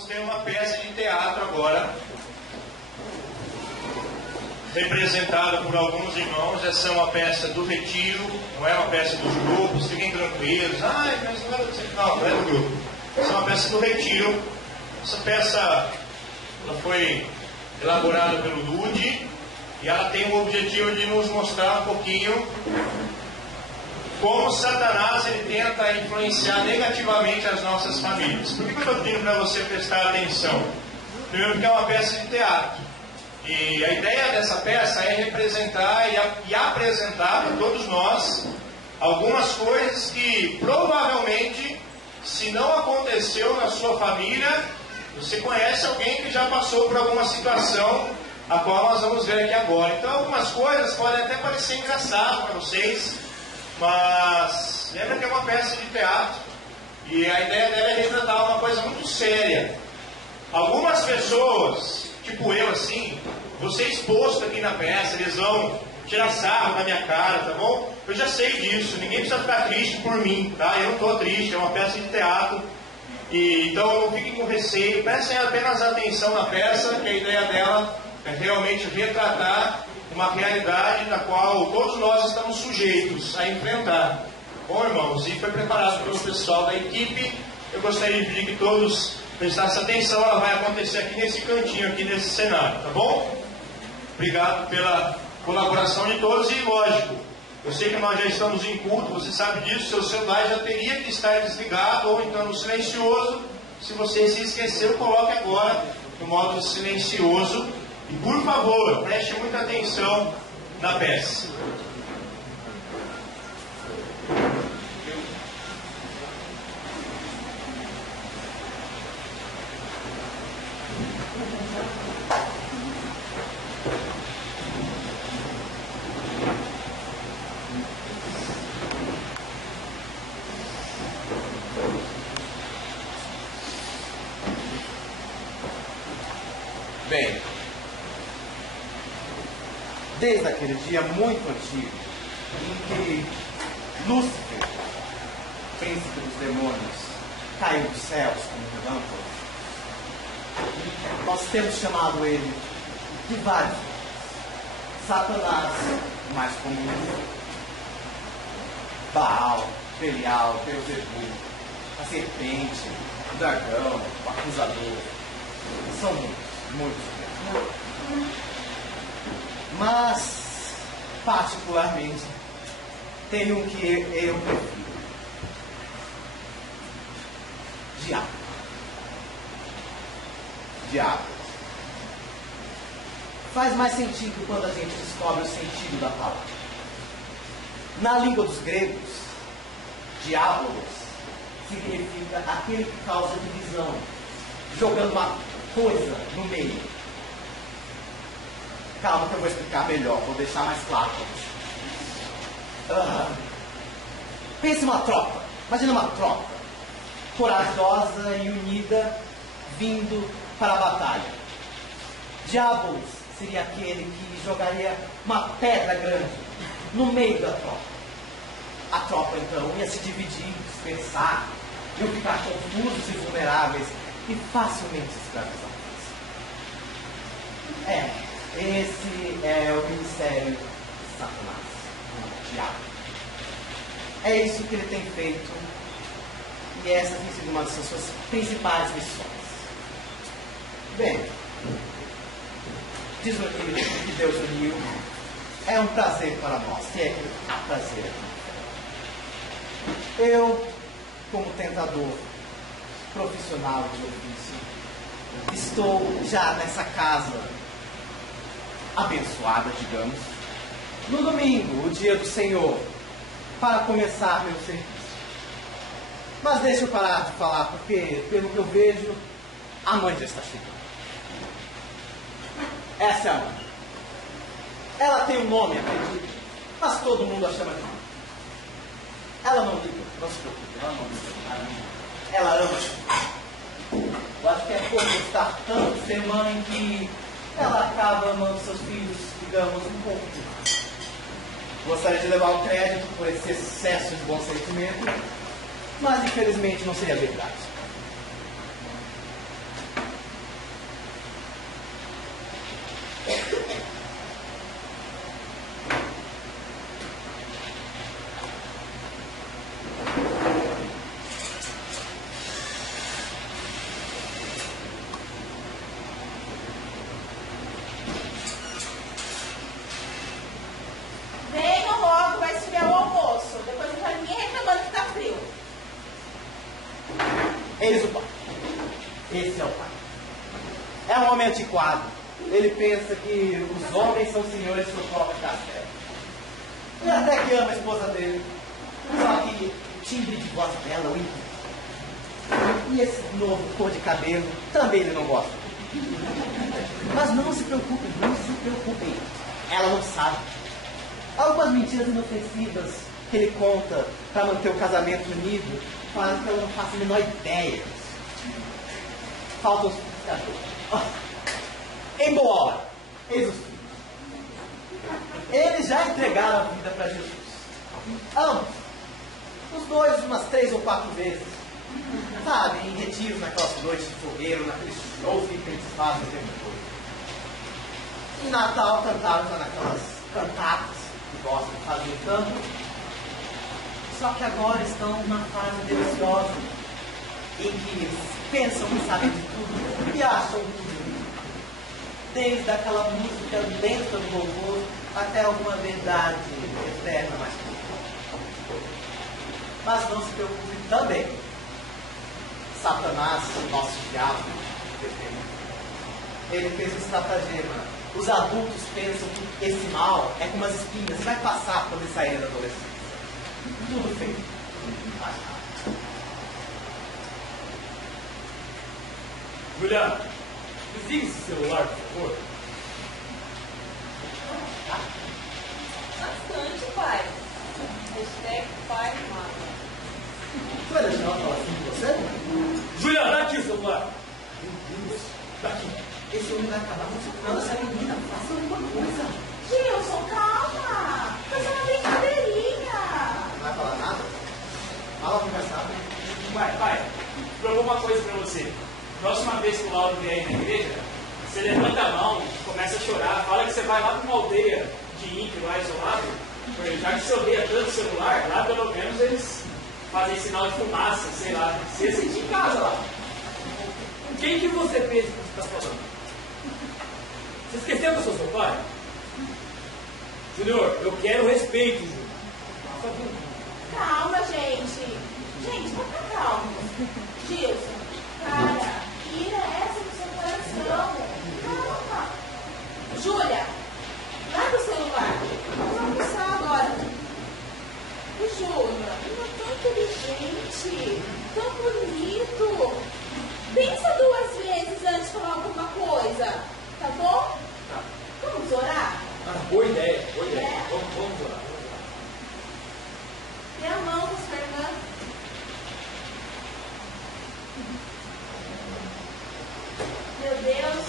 vamos ter uma peça de teatro agora, representada por alguns irmãos. Essa é uma peça do Retiro, não é uma peça dos grupos, fiquem tranquilos. Ai, mas não é não é do grupo. Essa é uma peça do Retiro. Essa peça ela foi elaborada pelo Ludi e ela tem o objetivo de nos mostrar um pouquinho como Satanás ele tenta influenciar negativamente as nossas famílias. Por que eu estou pedindo para você prestar atenção? Primeiro porque é uma peça de teatro. E a ideia dessa peça é representar e apresentar para todos nós algumas coisas que provavelmente, se não aconteceu na sua família, você conhece alguém que já passou por alguma situação, a qual nós vamos ver aqui agora. Então algumas coisas podem até parecer engraçadas para vocês, mas lembra que é uma peça de teatro e a ideia dela é retratar uma coisa muito séria. Algumas pessoas, tipo eu assim, vou ser exposto aqui na peça, eles vão tirar sarro da minha cara, tá bom? Eu já sei disso, ninguém precisa ficar triste por mim, tá? Eu não estou triste, é uma peça de teatro. Então não fiquem com receio, prestem apenas atenção na peça, que a ideia dela é realmente retratar uma realidade na qual todos nós estamos sujeitos a enfrentar. Bom, irmãos, e foi preparado pelo pessoal da equipe. Eu gostaria de pedir que todos prestassem atenção, ela vai acontecer aqui nesse cantinho, aqui nesse cenário, tá bom? Obrigado pela colaboração de todos e, lógico, eu sei que nós já estamos em culto, você sabe disso, seu celular já teria que estar desligado ou então no silencioso. Se você se esqueceu, coloque agora no modo silencioso e, por favor, preste muita atenção na peça. Bem, desde aquele dia muito antigo, em que Lúcifer, príncipe dos demônios, caiu dos céus como relâmpago, nós temos chamado ele de vários nomes. Satanás, o mais comum, Baal, Belial, Beelzebul, a serpente, o dragão, o acusador. São muitos. Mas, particularmente, tem um que eu prefiro. Diabo. Diabo. Faz mais sentido quando a gente descobre o sentido da palavra. Na língua dos gregos, diabolos significa aquele que causa divisão, jogando uma coisa no meio. Calma que eu vou explicar melhor, vou deixar mais claro para você. Pense uma tropa, imagina uma tropa, corajosa e unida, vindo para a batalha. Diabolos seria aquele que jogaria uma pedra grande no meio da tropa. A tropa então ia se dividir, dispersar, iam ficar confusos e vulneráveis e facilmente escravizados. Esse é o ministério de Satanás, o diabo. É isso que ele tem feito e essa tem sido uma das suas principais missões. Bem, diz o livro que Deus uniu, é um prazer para nós, se é que há prazer aqui. Eu, como tentador profissional de ofício, estou já nessa casa abençoada, digamos, no domingo, o dia do Senhor, para começar meu serviço. Mas deixa eu parar de falar, porque, pelo que eu vejo, a mãe já está chegando. Essa é a mãe. Ela tem um nome, acredito, mas todo mundo a chama de mãe. Ela não liga, não se preocupe, ela não liga. Ela ama. Eu acho que é por gostar tanto de ser mãe que ela acaba amando seus filhos, digamos, um pouco demais. Gostaria de levar o crédito por esse excesso de bom sentimento, mas infelizmente não seria verdade. Esse é o pai. É um homem antiquado. Ele pensa que os homens são senhores do seu próprio castelo. Ele até que ama a esposa dele. Só que o timbre de voz dela o irrita. E esse novo cor de cabelo também ele não gosta. Mas não se preocupem, não se preocupem. Ela não sabe. Algumas mentiras inofensivas que ele conta para manter o casamento unido fazem que ela não faça a menor ideia. Faltam os pescadores. Em boa hora, eis os filhos. Eles já entregaram a vida para Jesus. Ambos. Os dois umas 3 ou 4 vezes. Sabe, em retiros, naquelas noites de fogueiro, naqueles shows que eles fazem o tempo todo. Em Natal cantaram já naquelas cantatas que gostam de fazer tanto. Só que agora estão numa fase deliciosa em que eles pensam que sabem de tudo e acham tudo. Desde aquela música lenta do louvor até alguma verdade eterna mais curta. Mas não se preocupe também. Satanás, nosso diabo, ele fez um estratagema. Os adultos pensam que esse mal é como as espinhas, vai passar quando eles saírem da adolescência. Tudo feito. Juliana, desligue esse celular, por favor. Bastante, pai. Hashtag pai mata. Você vai deixar ela falar assim com você? Juliana, dá aqui o celular. Meu Deus. Daqui. Esse homem vai acabar machucando essa menina. Faça alguma coisa. Gilson, calma. Foi só uma brincadeirinha. Não vai falar nada? Fala conversar. Pai, provou uma coisa pra você. Próxima vez que o Lauro vier aí na igreja, você levanta a mão, começa a chorar, fala que você vai lá pra uma aldeia de ímpio lá isolado, já que você odeia tanto o celular, lá pelo menos eles fazem sinal de fumaça, sei lá. Você sente em casa lá. Com quem que você pensa que você está falando? Você esqueceu que eu sou seu pai? Júnior, eu quero respeito, Júnior. Calma, gente. Gente, vamos ficar calmos. Gilson, cara, tira essa do seu coração. Calma. Júlia, larga o celular. Vamos almoçar agora. O Júnior, ele é tão inteligente, tão bonito. Pensa 2 vezes antes de falar alguma coisa, tá bom? Tá. Vamos orar? Boa ideia, boa ideia. É. Vamos lá. Dê a mão para sua irmã. Meu Deus,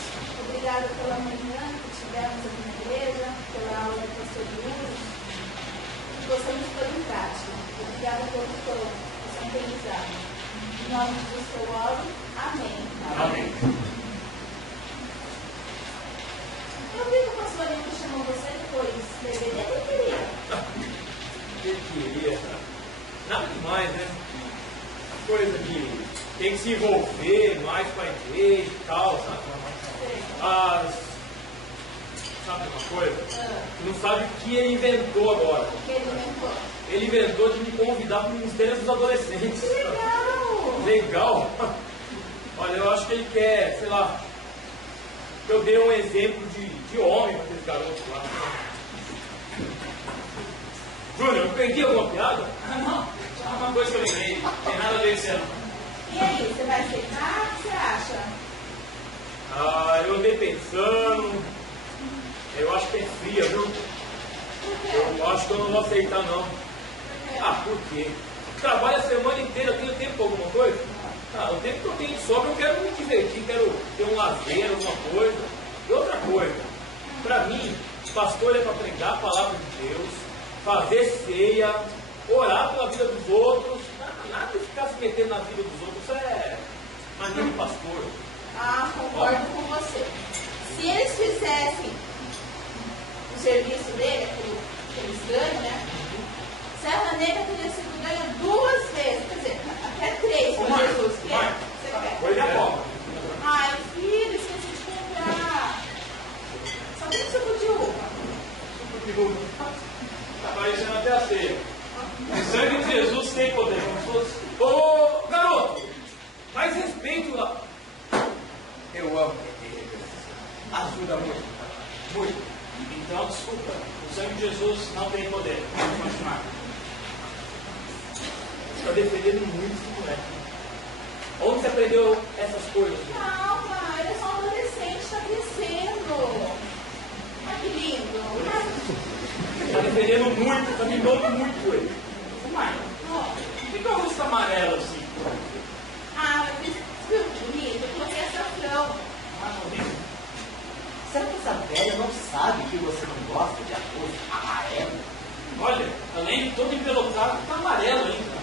obrigada pela manhã que tivemos aqui na igreja, pela aula do pastor Luiz. Gostamos de pôr em prática. Obrigada pelo seu aprendizado. Em nome de Jesus eu oro. Amém. Amém. Eu vi que o pastor Lino chamou você depois da DVD, eu queria. Ele queria, nada demais, né? Coisa que tem que se envolver mais com a igreja e tal, sabe? Sabe uma coisa? Você não sabe o que ele inventou agora. O que ele inventou? Ele inventou de me convidar para o Ministério dos Adolescentes. Que legal! Legal? Olha, eu acho que ele quer, sei lá, que eu dê um exemplo de homem para aqueles garotos lá. Júnior, eu perdi alguma piada? Não, só uma coisa que eu lembrei. Não tem nada a ver com você não. E aí, você vai aceitar? O que você acha? Eu andei pensando. Eu acho que é fria, viu? Eu acho que eu não vou aceitar não. Por quê? Trabalho a semana inteira, eu tenho tempo para alguma coisa? O tempo que eu tenho de sobra, eu quero me divertir, quero ter um lazer, alguma coisa. E outra coisa, para mim, pastor é para pregar a palavra de Deus, fazer ceia, orar pela vida dos outros, nada de ficar se metendo na vida dos outros, isso é mania do pastor. Concordo com você. Se eles fizessem o serviço dele, aquilo que eles ganham, né? Serra Negra teria sido ganha 2 vezes, quer dizer, até 3 com Jesus. Quer? Você quer? Coisa boa. Ai, filho, esqueci de comprar. Só tem suco de uva. Está parecendo até a ceia. O sangue de Jesus tem poder. Ô, garoto, mais respeito lá. ajuda muito. Muito. Então, desculpa, o sangue de Jesus não tem poder. Vamos continuar. Você está defendendo muito esse moleque. Onde você aprendeu essas coisas? Calma, ele é só um adolescente, está crescendo. Ah, que lindo. Está defendendo muito, está mimando muito ele. Mãe, por que a luz está amarela assim? Ah, mas isso viu bonito? Eu coloquei açafrão. Ah, horrível. Será que essa velha não sabe que você não gosta de arroz amarelo? Olha, além de todo empelotado, está amarelo ainda.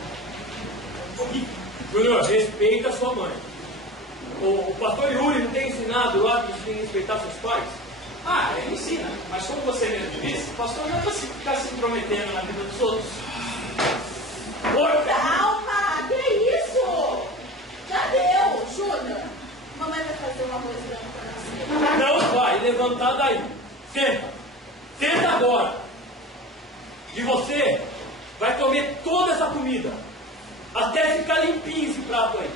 Horrível. Júnior, respeita a sua mãe. O pastor Yuri não tem ensinado lá que você tem que respeitar seus pais? Ah, ele ensina. Mas como você mesmo disse, o pastor não é para ficar se intrometendo na vida dos outros. Calma, que isso? Já deu, Júnior. Mamãe vai fazer um arroz branco para você. Não vai levantar daí. Senta. Senta agora. E você vai comer toda essa comida. Até ficar limpinho esse prato aí.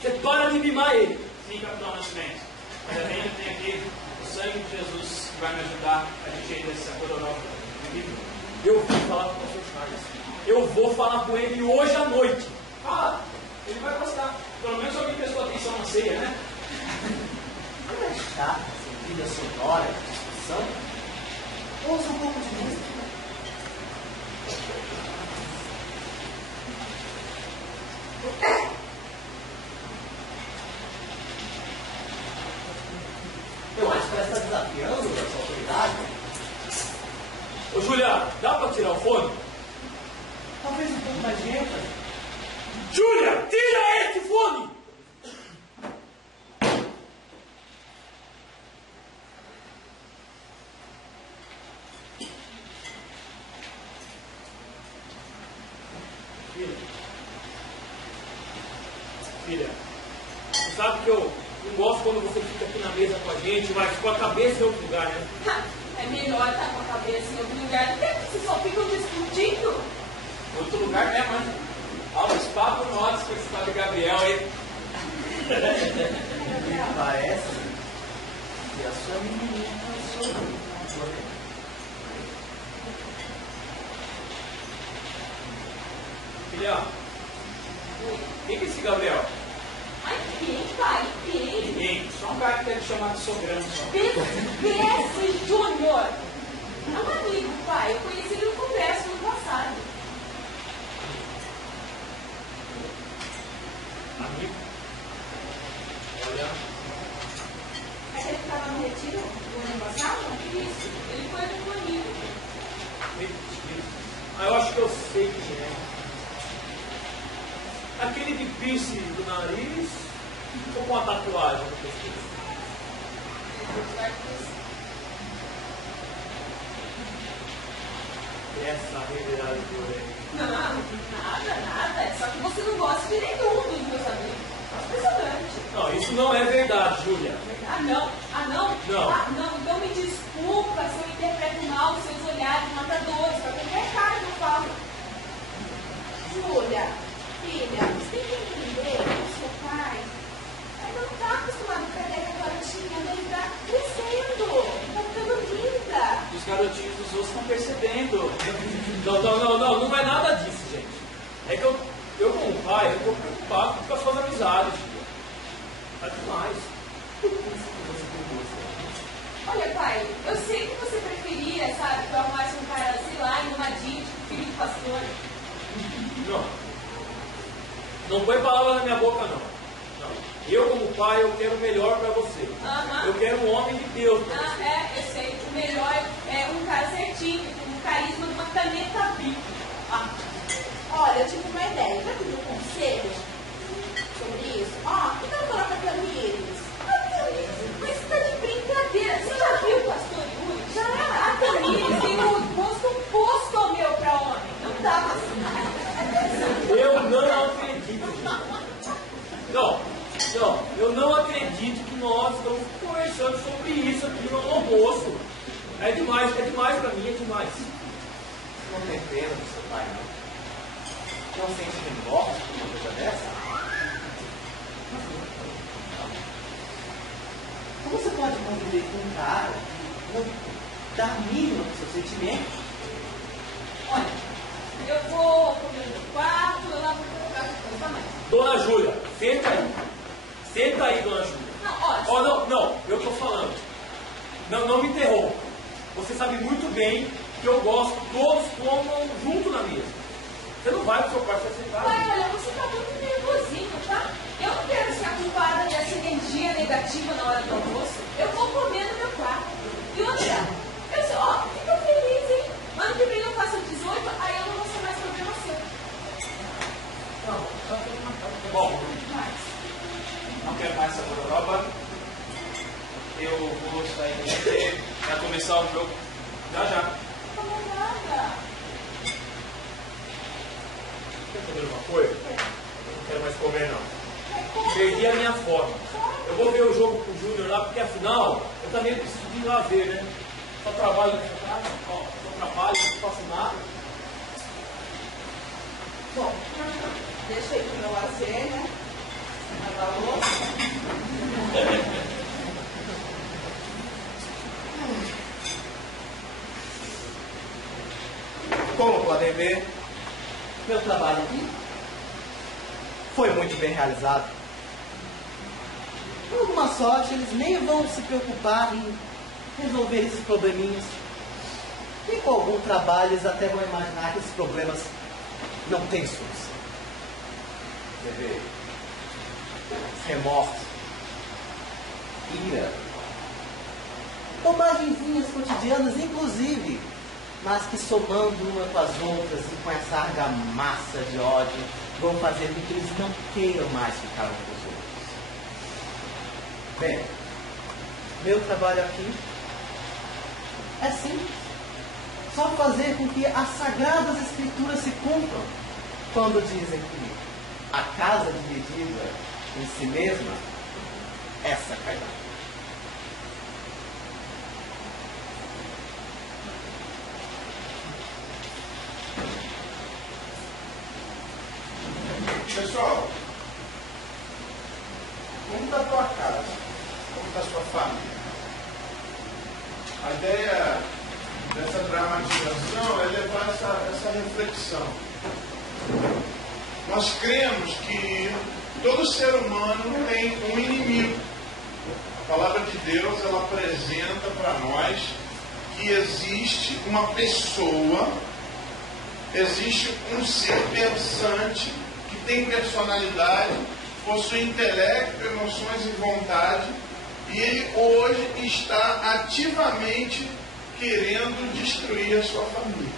Você para de mimar ele. Sim, capitão Nascimento. Mas ainda tem aqui o sangue de Jesus que vai me ajudar a digerir essa cororófila. Eu vou falar com o pastor Charles. Eu vou falar com ele hoje à noite. Fala, ele vai gostar. Pelo menos alguém prestou atenção na ceia, né? Não é chata essa trilha sonora de discussão? Ouça um pouco de música. Eu acho que ela está desafiando essa autoridade. Ô Julia, dá pra tirar o fone? Talvez um pouco mais de ênfase. Júlia, tira esse fone! Filha, você sabe que eu não gosto quando você fica aqui na mesa com a gente, mas com a cabeça em outro lugar, né? É melhor estar com a cabeça em outro lugar do que vocês só ficam discutindo. Outro lugar mesmo, né? Olha os papos nossos com esse tal de Gabriel aí. Me parece que a sua menina sorriu. Filha, quem que é esse Gabriel? Ai, quem, pai? Quem? Ninguém, só um cara que deve chamar de sogrão só. PS Júnior. É um amigo, pai. Eu conheci ele no congresso no passado. Amigo? Olha, Aquele que estava no retiro no ano passado? Isso. Ele foi amigo amigo. mentira. Ah, eu acho que eu sei quem é. Aquele de piercing do nariz ou com a tatuagem no pescoço? Essa revirada de orelha. Não, nada. É só que você não gosta de nenhum dos meus amigos. Impressionante. Não, isso não é verdade, Júlia. Ah, não? Não. Ah, não. Então me desculpa se eu interpreto mal os seus olhares matadores, para qualquer cara que eu falo. Júlia, filha, você tem que entender que o seu pai ainda não está acostumado com a careca garotinha, né? Ele está crescendo, está ficando linda. Os garotinhos dos outros estão percebendo. Não é nada disso, gente. É que eu como pai, eu estou preocupado com as suas amizades, filha. Tá demais. Olha, pai, eu sei que você preferia, sabe, que eu arrumasse um cara, sei lá, engomadinho, tipo filho de pastor. Não põe palavras na minha boca, não. Eu, como pai, eu quero o melhor para você. Aham. Eu quero um homem de Deus para você. Eu sei. O melhor é um cara certinho, com o carisma de uma caneta bico. Olha, eu tive uma ideia. Já pediu um conselho sobre isso? Que tal falar com a Tamires? Mas você tá de brincadeira. Você já viu o pastor Yuri? Já. A Tamires tem um rosto posto ao meu para homem. Não dá pra Eu não acredito. Eu não acredito que nós estamos conversando sobre isso aqui no almoço. É demais para mim, é demais. Não tem pena do seu pai, não? Não sente remorso por uma coisa dessa? Como você pode conviver com um cara que não dá mínimo para seus sentimentos? Olha, eu vou comer no meu quarto, eu lavo o meu prato também. Dona Júlia, senta aí. Senta aí, dona Júlia. Não, olha. Oh, não, eu estou falando. Não me interrompa. Você sabe muito bem que eu gosto que todos comam junto na mesa. Você não vai pro seu quarto se sentar. Pai, olha, você está muito nervosinho, tá? Eu não quero ser a culpada dessa energia negativa na hora do almoço. Eu vou comer no meu quarto. E outra, eu sou, ó, fica feliz, hein? Ano que vem eu faço 18, aí eu não vou ser mais problema seu. Bom, não quero mais essa Europa. Eu vou sair para começar o jogo já. Não falou nada. Quer saber uma coisa? Eu não quero mais comer, não. Perdi a minha fome. Eu vou ver o jogo com o Júnior lá, porque afinal, eu também preciso de lazer, né? Só trabalho nessa casa, só trabalho, não faço nada. Bom, deixa aí pro meu lazer, né? Lavar a louça. Como podem ver, meu trabalho aqui foi muito bem realizado. Por alguma sorte, eles nem vão se preocupar em resolver esses probleminhas. E com algum trabalho, eles até vão imaginar que esses problemas não têm solução. Você vê, remorso, ira, bobagenzinhas cotidianas, inclusive, mas que somando uma com as outras e com essa argamassa de ódio, vão fazer com que eles não queiram mais ficar uns com os outros. Bem, meu trabalho aqui é simples. Só fazer com que as sagradas escrituras se cumpram quando dizem que a casa dividida em si mesma é sagrada. Pessoal, como da tua casa, como da sua família? A ideia dessa dramatização é levar essa reflexão. Nós cremos que todo ser humano tem um inimigo. A palavra de Deus, ela apresenta para nós que existe uma pessoa, existe um ser pensante, que tem personalidade, possui intelecto, emoções e vontade, e ele hoje está ativamente querendo destruir a sua família.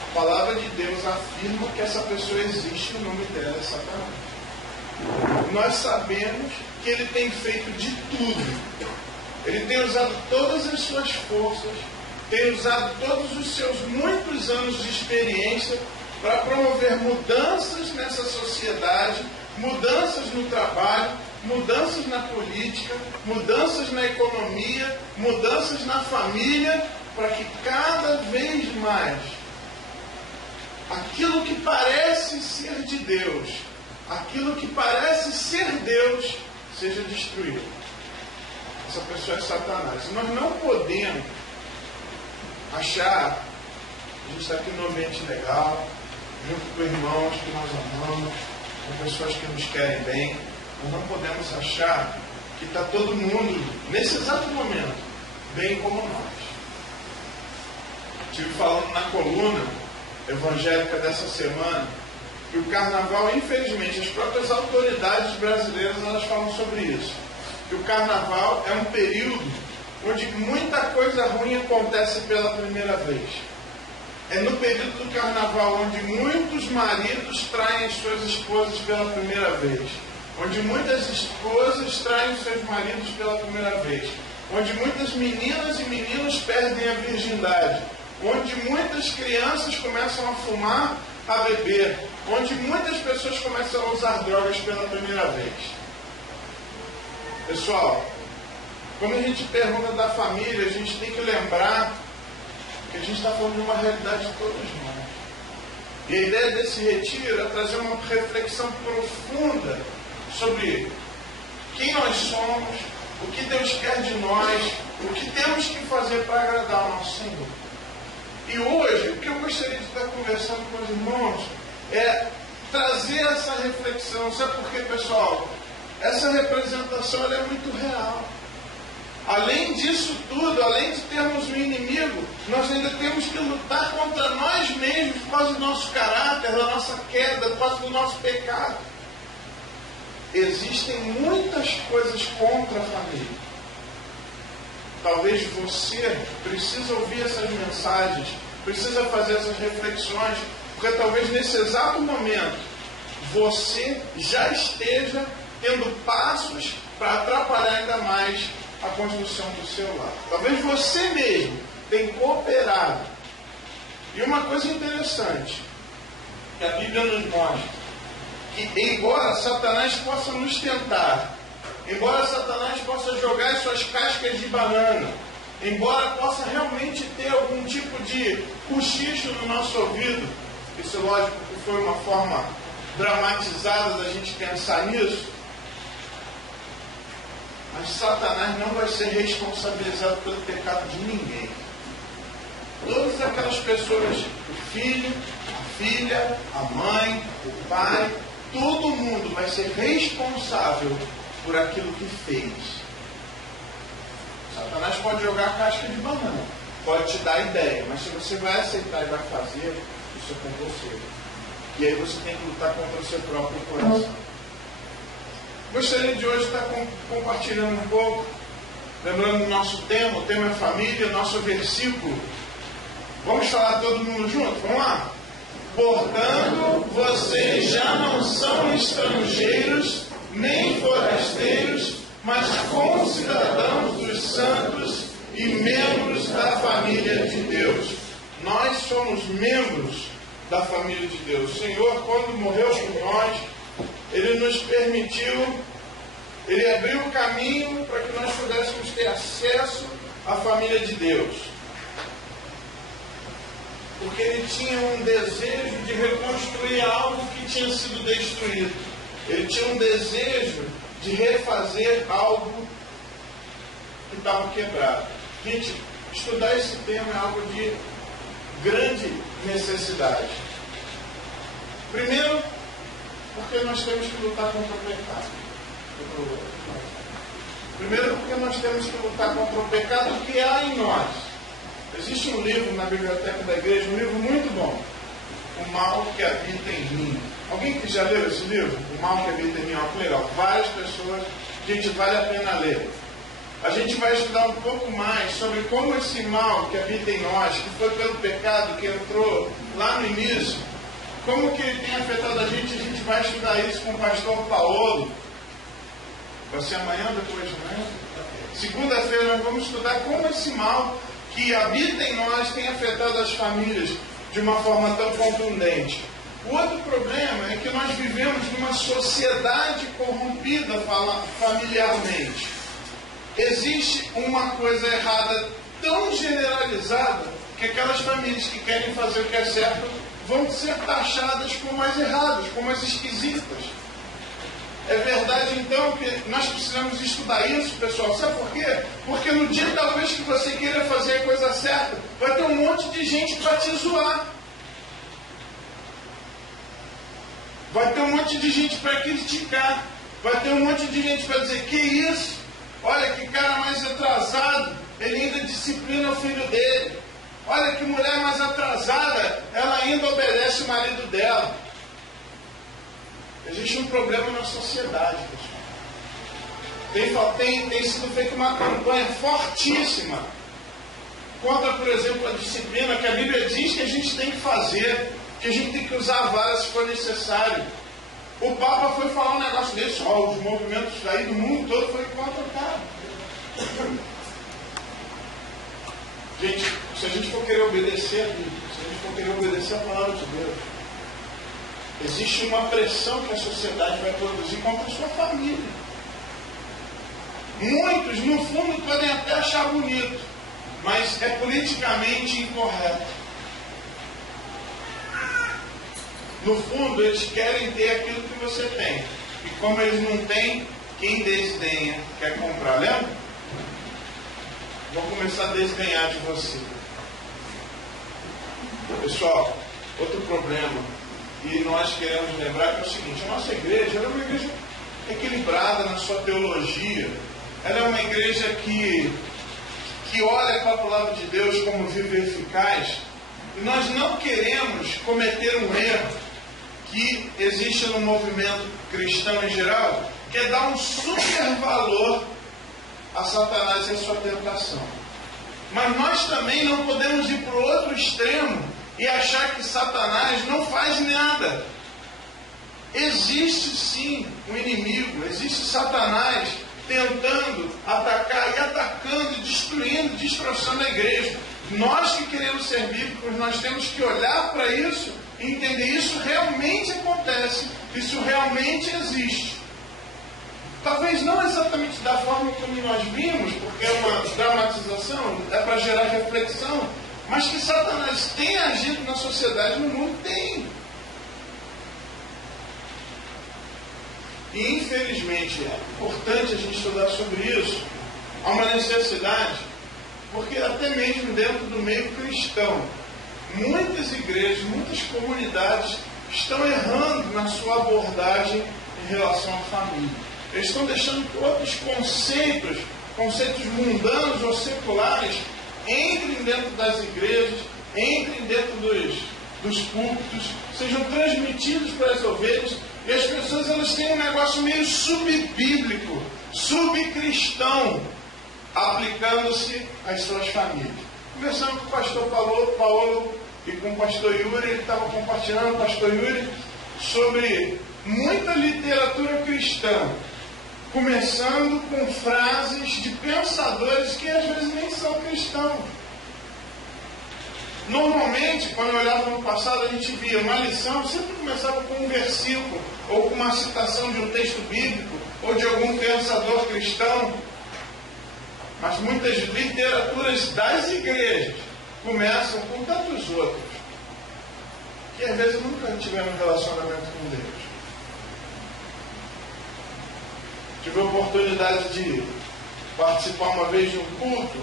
A palavra de Deus afirma que essa pessoa existe, o nome dela é Satanás. Nós sabemos que ele tem feito de tudo. Ele tem usado todas as suas forças, tem usado todos os seus muitos anos de experiência para promover mudanças nessa sociedade, mudanças no trabalho, mudanças na política, mudanças na economia, mudanças na família, para que cada vez mais aquilo que parece ser de Deus, aquilo que parece ser Deus, seja destruído. Essa pessoa é Satanás. Nós não podemos achar que a gente está aqui num ambiente legal, junto com irmãos que nós amamos, com pessoas que nos querem bem. Nós não podemos achar que está todo mundo, nesse exato momento, bem como nós. Estive falando na coluna evangélica dessa semana que o carnaval, infelizmente, as próprias autoridades brasileiras elas falam sobre isso. Que o carnaval é um período onde muita coisa ruim acontece pela primeira vez. É no período do carnaval onde muitos maridos traem as suas esposas pela primeira vez. Onde muitas esposas traem seus maridos pela primeira vez. Onde muitas meninas e meninos perdem a virgindade. Onde muitas crianças começam a fumar, a beber. Onde muitas pessoas começam a usar drogas pela primeira vez. Pessoal, quando a gente pergunta da família, a gente tem que lembrar que a gente está falando de uma realidade de todos nós. E a ideia desse retiro é trazer uma reflexão profunda sobre quem nós somos, o que Deus quer de nós, o que temos que fazer para agradar ao nosso Senhor. E hoje, o que eu gostaria de estar conversando com os irmãos é trazer essa reflexão. Sabe por quê, pessoal? Essa representação ela é muito real. Além disso tudo, além de termos um inimigo, nós ainda temos que lutar contra nós mesmos por causa do nosso caráter, da nossa queda, por causa do nosso pecado. Existem muitas coisas contra a família. Talvez você precisa ouvir essas mensagens, precisa fazer essas reflexões, porque talvez nesse exato momento você já esteja tendo passos para atrapalhar ainda mais a construção do seu lar. Talvez você mesmo tenha cooperado. E uma coisa interessante, que a Bíblia nos mostra, que embora Satanás possa nos tentar, embora Satanás possa jogar as suas cascas de banana, embora possa realmente ter algum tipo de cochicho no nosso ouvido, isso lógico que foi uma forma dramatizada da gente pensar nisso, mas Satanás não vai ser responsabilizado pelo pecado de ninguém. Todas aquelas pessoas, o filho, a filha, a mãe, o pai, todo mundo vai ser responsável por aquilo que fez. Satanás pode jogar a casca de banana, pode te dar ideia, mas se você vai aceitar e vai fazer, isso é com você. E aí você tem que lutar contra o seu próprio coração. Gostaria de hoje estar compartilhando um pouco, lembrando o nosso tema, o tema é família, nosso versículo. Vamos falar todo mundo junto? Vamos lá? Portanto, vocês já não são estrangeiros, nem forasteiros, mas concidadãos dos santos e membros da família de Deus. Nós somos membros da família de Deus. O Senhor, quando morreu por nós, Ele nos permitiu, Ele abriu o caminho para que nós pudéssemos ter acesso à família de Deus. Porque Ele tinha um desejo de reconstruir algo que tinha sido destruído. Ele tinha um desejo de refazer algo que estava quebrado. Gente, estudar esse tema é algo de grande necessidade. Primeiro, porque nós temos que lutar contra o pecado. Primeiro, porque nós temos que lutar contra o pecado que há em nós. Existe um livro na biblioteca da igreja, um livro muito bom, O Mal que Habita em Mim. Alguém que já leu esse livro? O Mal que Habita em Mim, ó, que legal. Várias pessoas, gente, vale a pena ler. A gente vai estudar um pouco mais sobre como esse mal que habita em nós, que foi pelo pecado que entrou lá no início, como que ele tem afetado a gente vai estudar isso com o pastor Paulo. Vai ser amanhã ou depois de amanhã? Segunda-feira nós vamos estudar como esse mal que habita em nós tem afetado as famílias de uma forma tão contundente. O outro problema é que nós vivemos numa sociedade corrompida familiarmente. Existe uma coisa errada tão generalizada que aquelas famílias que querem fazer o que é certo vão ser taxadas como as erradas, como as esquisitas. É verdade, então, que nós precisamos estudar isso, pessoal. Sabe por quê? Porque no dia, talvez, que você queira fazer a coisa certa, vai ter um monte de gente para te zoar. Vai ter um monte de gente para criticar. Vai ter um monte de gente para dizer, que isso? Olha que cara mais atrasado, ele ainda disciplina o filho dele. Olha que mulher mais atrasada, ela ainda obedece o marido dela. Existe um problema na sociedade, pessoal. Tem sido feita uma campanha fortíssima contra, por exemplo, a disciplina que a Bíblia diz que a gente tem que fazer, que a gente tem que usar a vara se for necessário. O Papa foi falar um negócio desse, os movimentos aí do mundo todo foi contra o cara. Gente, se a gente for querer obedecer a Bíblia, se a gente for querer obedecer a palavra de Deus, existe uma pressão que a sociedade vai produzir contra a sua família. Muitos, no fundo, podem até achar bonito, mas é politicamente incorreto. No fundo, eles querem ter aquilo que você tem. E como eles não têm, o quem desdenha quer comprar, lembra? Vou começar a desdenhar de você. Pessoal, outro problema, e nós queremos lembrar que é o seguinte: a nossa igreja é uma igreja equilibrada na sua teologia. Ela é uma igreja que olha para a palavra de Deus como viva e eficaz. E nós não queremos cometer um erro que existe no movimento cristão em geral, que é dar um super valor a Satanás e a sua tentação. Mas nós também não podemos ir para o outro extremo e achar que Satanás não faz nada. Existe sim um inimigo, existe Satanás tentando atacar e atacando, destruindo, destroçando a igreja. Nós que queremos ser bíblicos, nós temos que olhar para isso e entender: isso realmente acontece, isso realmente existe. Talvez não exatamente da forma como nós vimos, porque é uma dramatização, é para gerar reflexão, mas que Satanás tem agido na sociedade, no mundo, tem. E infelizmente é importante a gente estudar sobre isso. Há uma necessidade, porque até mesmo dentro do meio cristão, muitas igrejas, muitas comunidades estão errando na sua abordagem em relação à família. Eles estão deixando que outros conceitos mundanos ou seculares, entrem dentro das igrejas, entrem dentro dos púlpitos, sejam transmitidos para as ovelhas. E as pessoas, elas têm um negócio meio subbíblico, subcristão, aplicando-se às suas famílias. Conversando com o pastor Paulo e com o pastor Yuri, ele estava compartilhando, o pastor Yuri, sobre muita literatura cristã, começando com frases de pensadores que às vezes nem são cristãos. Normalmente, quando eu olhava no passado, a gente via uma lição, sempre começava com um versículo, ou com uma citação de um texto bíblico, ou de algum pensador cristão. Mas muitas literaturas das igrejas começam com tantos outros, que às vezes nunca tiveram relacionamento com Deus. Tive a oportunidade de participar uma vez de um culto,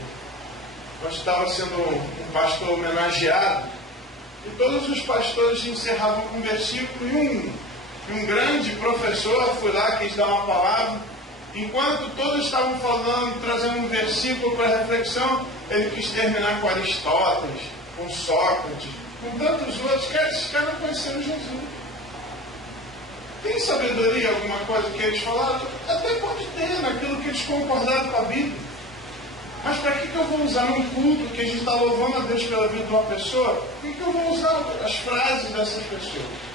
onde estava sendo um pastor homenageado, e todos os pastores encerravam com um versículo, e um grande professor foi lá, quis dar uma palavra. Enquanto todos estavam falando, trazendo um versículo para reflexão, ele quis terminar com Aristóteles, com Sócrates, com tantos outros. Esses caras não conheceram Jesus. Tem sabedoria alguma coisa que eles falaram? Até pode ter, naquilo que eles concordaram com a Bíblia. Mas para que eu vou usar num culto que a gente está louvando a Deus pela vida de uma pessoa? Por que eu vou usar as frases dessas pessoas?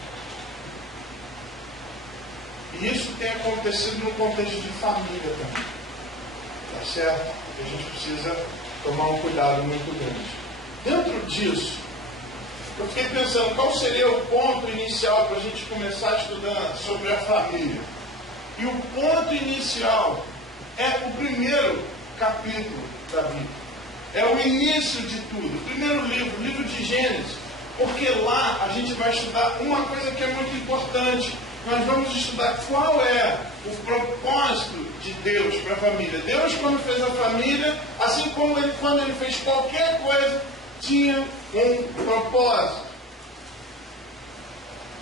E isso tem acontecido no contexto de família também. Tá certo? A gente precisa tomar um cuidado muito grande. Dentro disso, eu fiquei pensando qual seria o ponto inicial para a gente começar a estudar sobre a família. E o ponto inicial é o primeiro capítulo da Bíblia. É o início de tudo. O primeiro livro, o livro de Gênesis. Porque lá a gente vai estudar uma coisa que é muito importante. Nós vamos estudar qual é o propósito de Deus para a família. Deus, quando fez a família, assim como quando ele fez qualquer coisa, tinha um propósito.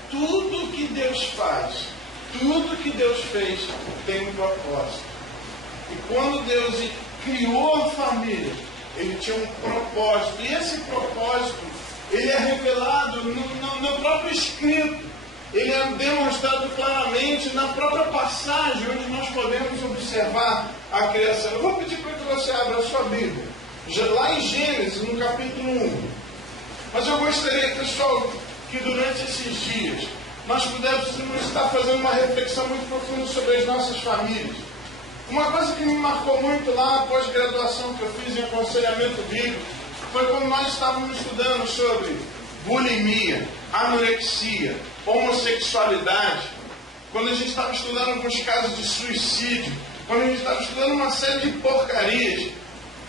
Tudo que Deus faz, tudo que Deus fez, tem um propósito. E quando Deus criou a família, ele tinha um propósito. E esse propósito, ele é revelado no próprio escrito. Ele é demonstrado claramente na própria passagem, onde nós podemos observar a criação. Eu vou pedir para que você abra a sua Bíblia, lá em Gênesis, no capítulo 1. Mas eu gostaria, pessoal, que durante esses dias nós pudéssemos estar fazendo uma reflexão muito profunda sobre as nossas famílias. Uma coisa que me marcou muito lá, após a graduação que eu fiz em aconselhamento bíblico, foi quando nós estávamos estudando sobre bulimia, anorexia, homossexualidade, quando a gente estava estudando alguns casos de suicídio, quando a gente estava estudando uma série de porcarias.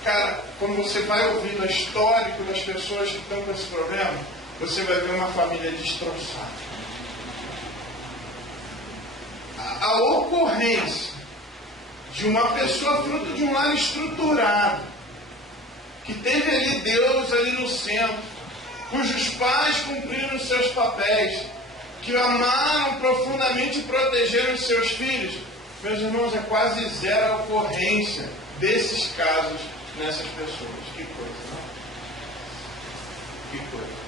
Cara, quando você vai ouvindo o histórico das pessoas que estão com esse problema, você vai ver uma família destroçada. A ocorrência de uma pessoa fruto de um lar estruturado, que teve ali Deus ali no centro, cujos pais cumpriram os seus papéis, que amaram profundamente e protegeram os seus filhos. Meus irmãos, é quase zero a ocorrência desses casos nessas pessoas. Que coisa, não? Que coisa.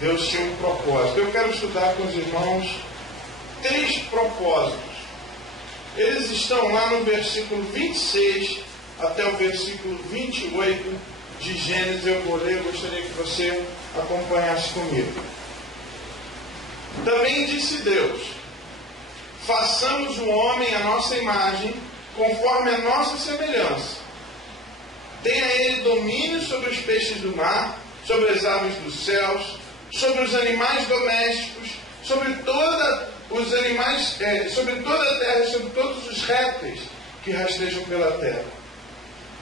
Deus tinha um propósito. Eu quero estudar com os irmãos 3 propósitos. Eles estão lá no versículo 26 até o versículo 28 de Gênesis. Eu vou ler, eu gostaria que você acompanhasse comigo. Também disse Deus: façamos o homem à nossa imagem, conforme a nossa semelhança. Tenha ele domínio sobre os peixes do mar, sobre as aves dos céus, sobre os animais domésticos, sobre toda os animais, sobre toda a terra, sobre todos os répteis que rastejam pela terra.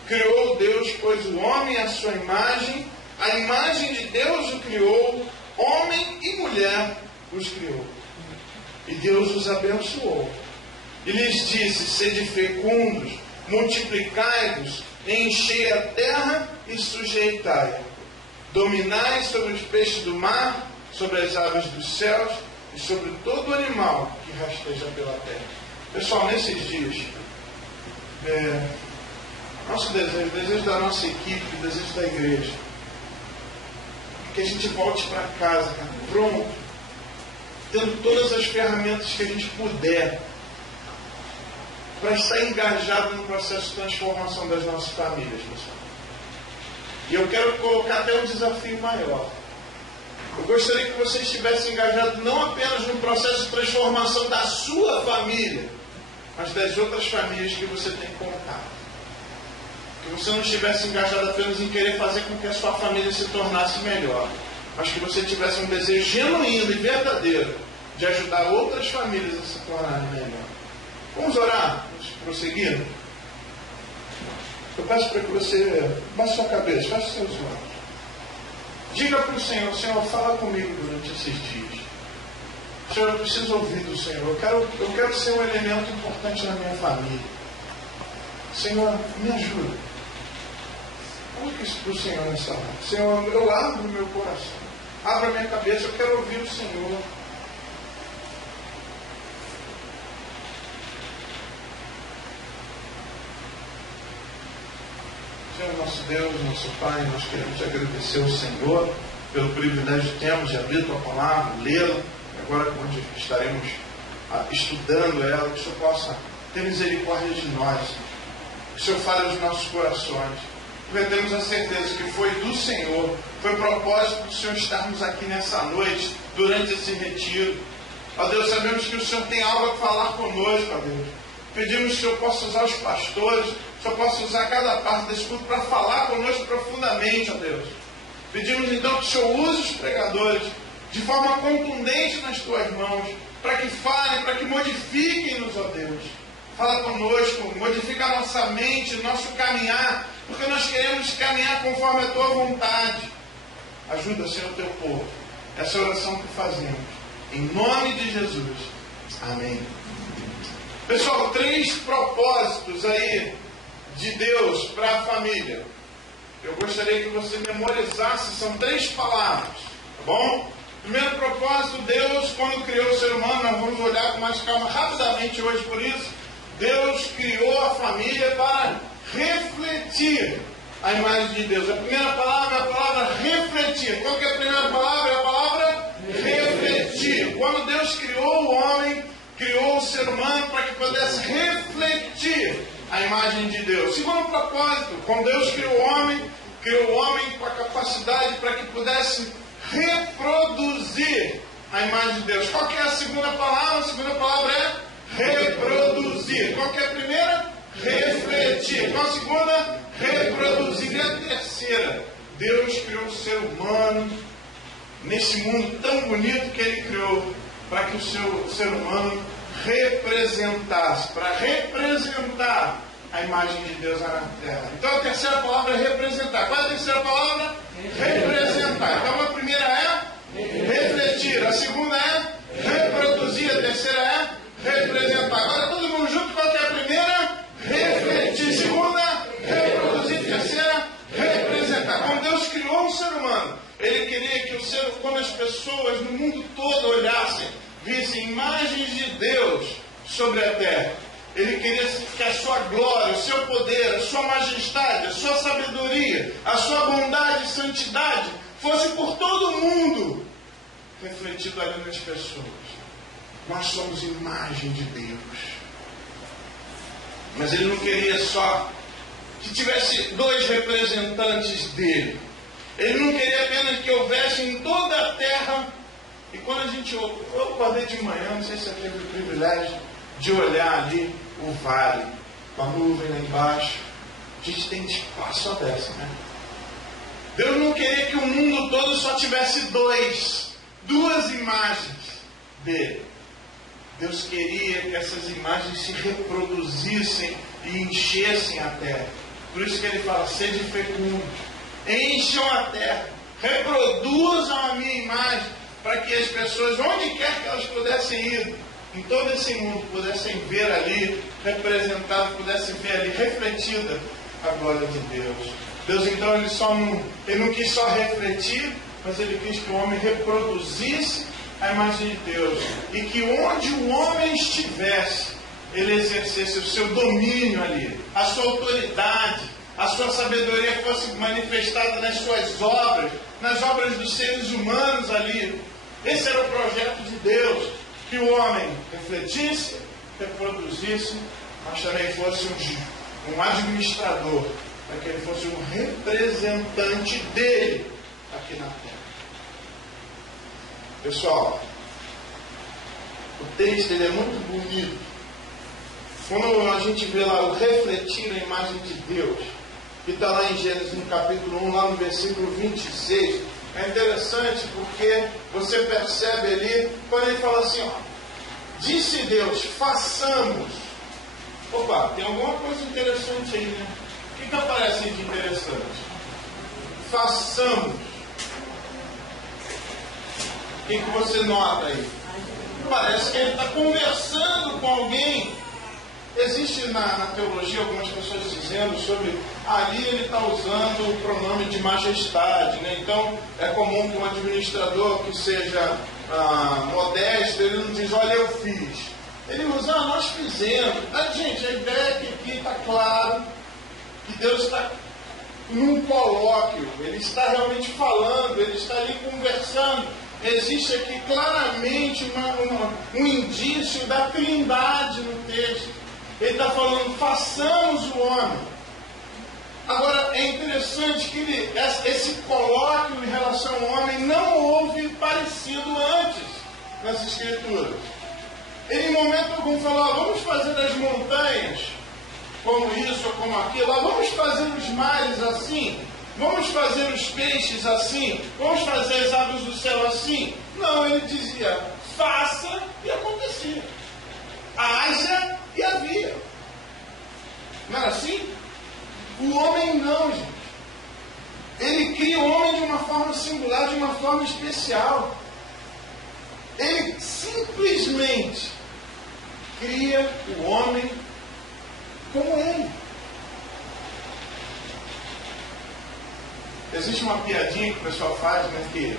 Criou Deus, pois, o homem à sua imagem, a imagem de Deus o criou, homem e mulher os criou. E Deus os abençoou. E lhes disse: sede fecundos, multiplicai-vos, enchei a terra e sujeitai-a. Dominai sobre os peixes do mar, sobre as aves dos céus e sobre todo animal que rasteja pela terra. Pessoal, nesses dias, nosso desejo, o desejo da nossa equipe, o desejo da igreja, é que a gente volte para casa, cara, pronto, tendo todas as ferramentas que a gente puder, para estar engajado no processo de transformação das nossas famílias, pessoal. E eu quero colocar até um desafio maior. Eu gostaria que você estivesse engajado não apenas no processo de transformação da sua família, mas das outras famílias que você tem contato. Que você não estivesse engajado apenas em querer fazer com que a sua família se tornasse melhor, mas que você tivesse um desejo genuíno e verdadeiro de ajudar outras famílias a se tornarem melhor. Vamos orar? Vamos prosseguir? Eu peço para que você baixe sua cabeça, feche seus olhos. Diga para o Senhor: Senhor, fala comigo durante esses dias. Senhor, eu preciso ouvir do Senhor. Eu quero ser um elemento importante na minha família. Senhor, me ajuda. Coloque isso para o Senhor nessa hora. Senhor, eu abro o meu coração. Abra a minha cabeça. Eu quero ouvir o Senhor. Senhor, nosso Deus, nosso Pai, nós queremos agradecer ao Senhor pelo privilégio que temos de abrir a Tua palavra, lê-la, e agora onde estaremos estudando ela, que o Senhor possa ter misericórdia de nós, que o Senhor fale aos nossos corações, porque temos a certeza que foi do Senhor, foi propósito do Senhor estarmos aqui nessa noite, durante esse retiro. Ó Deus, sabemos que o Senhor tem algo a falar conosco, ó Deus. Pedimos que o Senhor possa usar os pastores, o Senhor possa usar cada parte desse culto para falar conosco profundamente, ó Deus. Pedimos então que o Senhor use os pregadores de forma contundente nas Tuas mãos, para que falem, para que modifiquem-nos, ó Deus. Fala conosco, modifica a nossa mente, nosso caminhar, porque nós queremos caminhar conforme a Tua vontade. Ajuda, Senhor, o Teu povo. Essa é a oração que fazemos. Em nome de Jesus. Amém. Pessoal, 3 propósitos aí de Deus para a família. Eu gostaria que você memorizasse, são 3 palavras, tá bom? Primeiro propósito, Deus, quando criou o ser humano, nós vamos olhar com mais calma rapidamente hoje por isso. Deus criou a família para refletir a imagem de Deus. A primeira palavra é a palavra refletir. Qual que é a primeira palavra? É a palavra refletir. Quando Deus criou o homem, criou o ser humano para que pudesse refletir a imagem de Deus. Segundo propósito, quando Deus criou o homem com a capacidade para que pudesse reproduzir a imagem de Deus. Qual que é a segunda palavra? A segunda palavra é reproduzir. Qual que é a primeira? Refletir. Qual a segunda? Reproduzir. E a terceira? Deus criou o ser humano nesse mundo tão bonito que Ele criou, para que o seu ser humano representasse, para representar a imagem de Deus na terra. Então a terceira palavra é representar. Qual é a terceira palavra? Representar. Então a primeira é refletir, a segunda é reproduzir, a terceira é representar. Agora todo mundo junto, qual que é a primeira? Refletir. Segunda, reproduzir. Terceira, representar. Quando Deus criou o ser humano, Ele queria que quando as pessoas no mundo todo olhassem, vissem imagens de Deus sobre a terra. Ele queria que a sua glória, o seu poder, a sua majestade, a sua sabedoria, a sua bondade e santidade fosse por todo mundo refletido ali nas pessoas. Nós somos imagem de Deus. Mas Ele não queria só que tivesse 2 representantes dele. Ele não queria apenas que houvesse em toda a terra. E quando a gente ouve, eu acordei de manhã, não sei se você teve o privilégio de olhar ali o vale, com a nuvem lá embaixo. A gente tem espaço a dessa, né? Deus não queria que o mundo todo só tivesse 2 imagens dele. Deus queria que essas imagens se reproduzissem e enchessem a terra. Por isso que Ele fala, sede fecundos, encham a terra, reproduzam a minha imagem, para que as pessoas, onde quer que elas pudessem ir, em todo esse mundo, pudessem ver ali, representado, pudessem ver ali, refletida a glória de Deus. Deus então, Ele não quis só refletir, mas Ele quis que o homem reproduzisse a imagem de Deus. E que onde o homem estivesse, ele exercesse o seu domínio ali, a sua autoridade, a sua sabedoria fosse manifestada nas suas obras, nas obras dos seres humanos ali. Esse era o projeto de Deus, que o homem refletisse, reproduzisse, mas também fosse um administrador, para que ele fosse um representante dele aqui na terra. Pessoal, o texto ele é muito bonito. Quando a gente vê lá o refletir a imagem de Deus, que está lá em Gênesis no capítulo 1, lá no versículo 26, é interessante porque você percebe ali, quando ele fala assim, ó, disse Deus, façamos. Opa, tem alguma coisa interessante aí, né? O que aparece de interessante? Façamos. O que você nota aí? Parece que ele está conversando com alguém. Existe na teologia algumas pessoas dizendo sobre ali ele está usando o pronome de majestade, né? Então é comum que um administrador que seja modesto, ele não diz, olha, eu fiz. Ele usa, nós fizemos. Gente, a ideia é que aqui está claro que Deus está num colóquio, ele está realmente falando, ele está ali conversando. Existe aqui claramente um indício da trindade no texto. Ele está falando, façamos o homem. Agora, é interessante que esse colóquio em relação ao homem não houve parecido antes nas Escrituras. Ele, em momento algum, falou, vamos fazer as montanhas como isso ou como aquilo, vamos fazer os mares assim, vamos fazer os peixes assim, vamos fazer as aves do céu assim. Não, ele dizia, faça, e acontecia. Haja e havia. Não era assim? O homem não, gente. Ele cria o homem de uma forma singular, de uma forma especial. Ele simplesmente cria o homem como ele. Existe uma piadinha que o pessoal faz, né? Que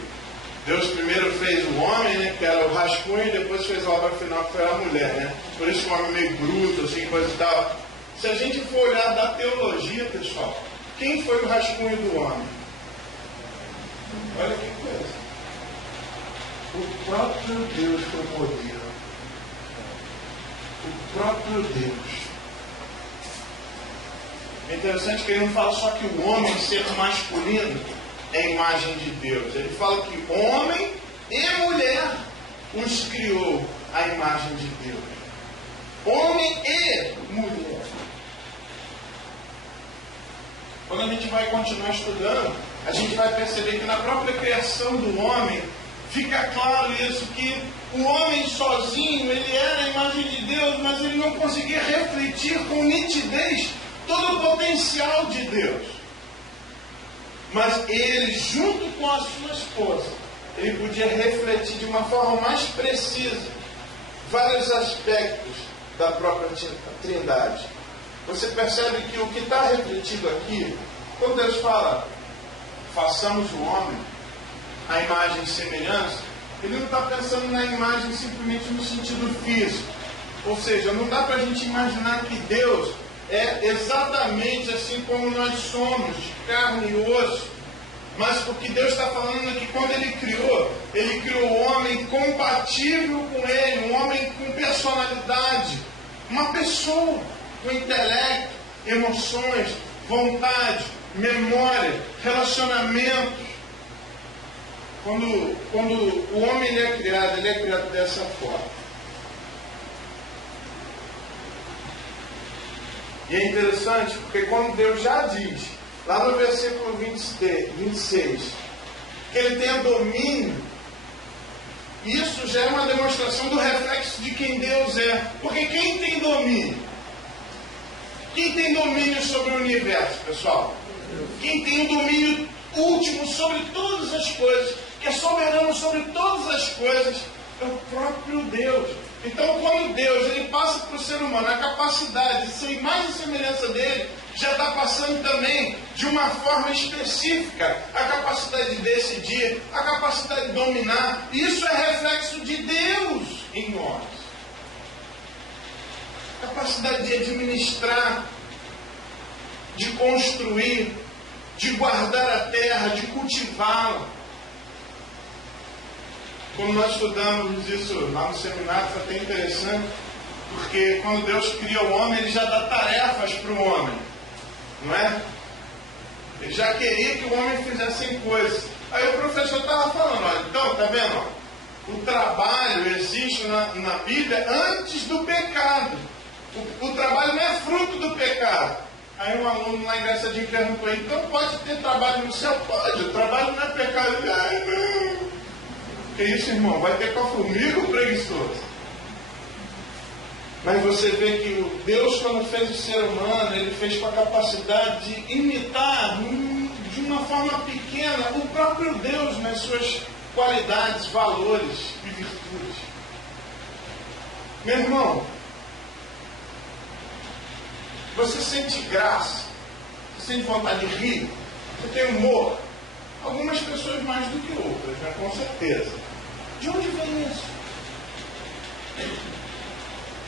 Deus primeiro fez o homem, né? Que era o rascunho, e depois fez a obra final, que foi a mulher, né? Por isso o homem meio bruto, assim, coisa e tal. Se a gente for olhar da teologia, pessoal, quem foi o rascunho do homem? Olha que coisa. O próprio Deus foi o modelo. O próprio Deus. É interessante que ele não fala só que o homem, ser masculino, é a imagem de Deus. Ele fala que homem e mulher os criou a imagem de Deus. Homem e mulher. Quando a gente vai continuar estudando, a gente vai perceber que na própria criação do homem fica claro isso, que o homem sozinho, ele era a imagem de Deus, mas ele não conseguia refletir com nitidez todo o potencial de Deus. Mas ele, junto com a sua esposa, ele podia refletir de uma forma mais precisa vários aspectos da própria Trindade. Você percebe que o que está refletido aqui, quando Deus fala, façamos o homem a imagem e semelhança, ele não está pensando na imagem simplesmente no sentido físico. Ou seja, não dá para a gente imaginar que Deus é exatamente assim como nós somos, de carne e osso. Mas o que Deus está falando é que quando Ele criou o homem compatível com Ele, um homem com personalidade, uma pessoa com intelecto, emoções, vontade, memória, relacionamentos. Quando o homem ele é criado dessa forma. E é interessante porque quando Deus já diz, lá no versículo 26, que Ele tenha domínio, isso já é uma demonstração do reflexo de quem Deus é. Porque quem tem domínio? Quem tem domínio sobre o universo, pessoal? Quem tem o domínio último sobre todas as coisas, que é soberano sobre todas as coisas, é o próprio Deus. Então, quando Deus ele passa para o ser humano a capacidade de ser imagem e semelhança dele, já está passando também de uma forma específica a capacidade de decidir, a capacidade de dominar. Isso é reflexo de Deus em nós. Capacidade de administrar, de construir, de guardar a terra, de cultivá-la. Quando nós estudamos isso lá no seminário, foi até interessante, porque quando Deus cria o homem, Ele já dá tarefas para o homem, não é? Ele já queria que o homem fizesse coisas. Aí o professor estava falando, olha, então, tá vendo? Ó, o trabalho existe na Bíblia antes do pecado. O trabalho não é fruto do pecado. Aí um aluno lá em Engraçadinho perguntou, então pode ter trabalho no céu? Pode, o trabalho não é pecado. Ai, não. Que isso, irmão? Vai ter com a formiga ou preguiçoso? Mas você vê que Deus, quando fez o ser humano, Ele fez com a capacidade de imitar, de uma forma pequena, o próprio Deus nas suas qualidades, valores e virtudes. Meu irmão, você sente graça, você sente vontade de rir, você tem humor. Algumas pessoas mais do que outras, né? Com certeza. De onde vem isso?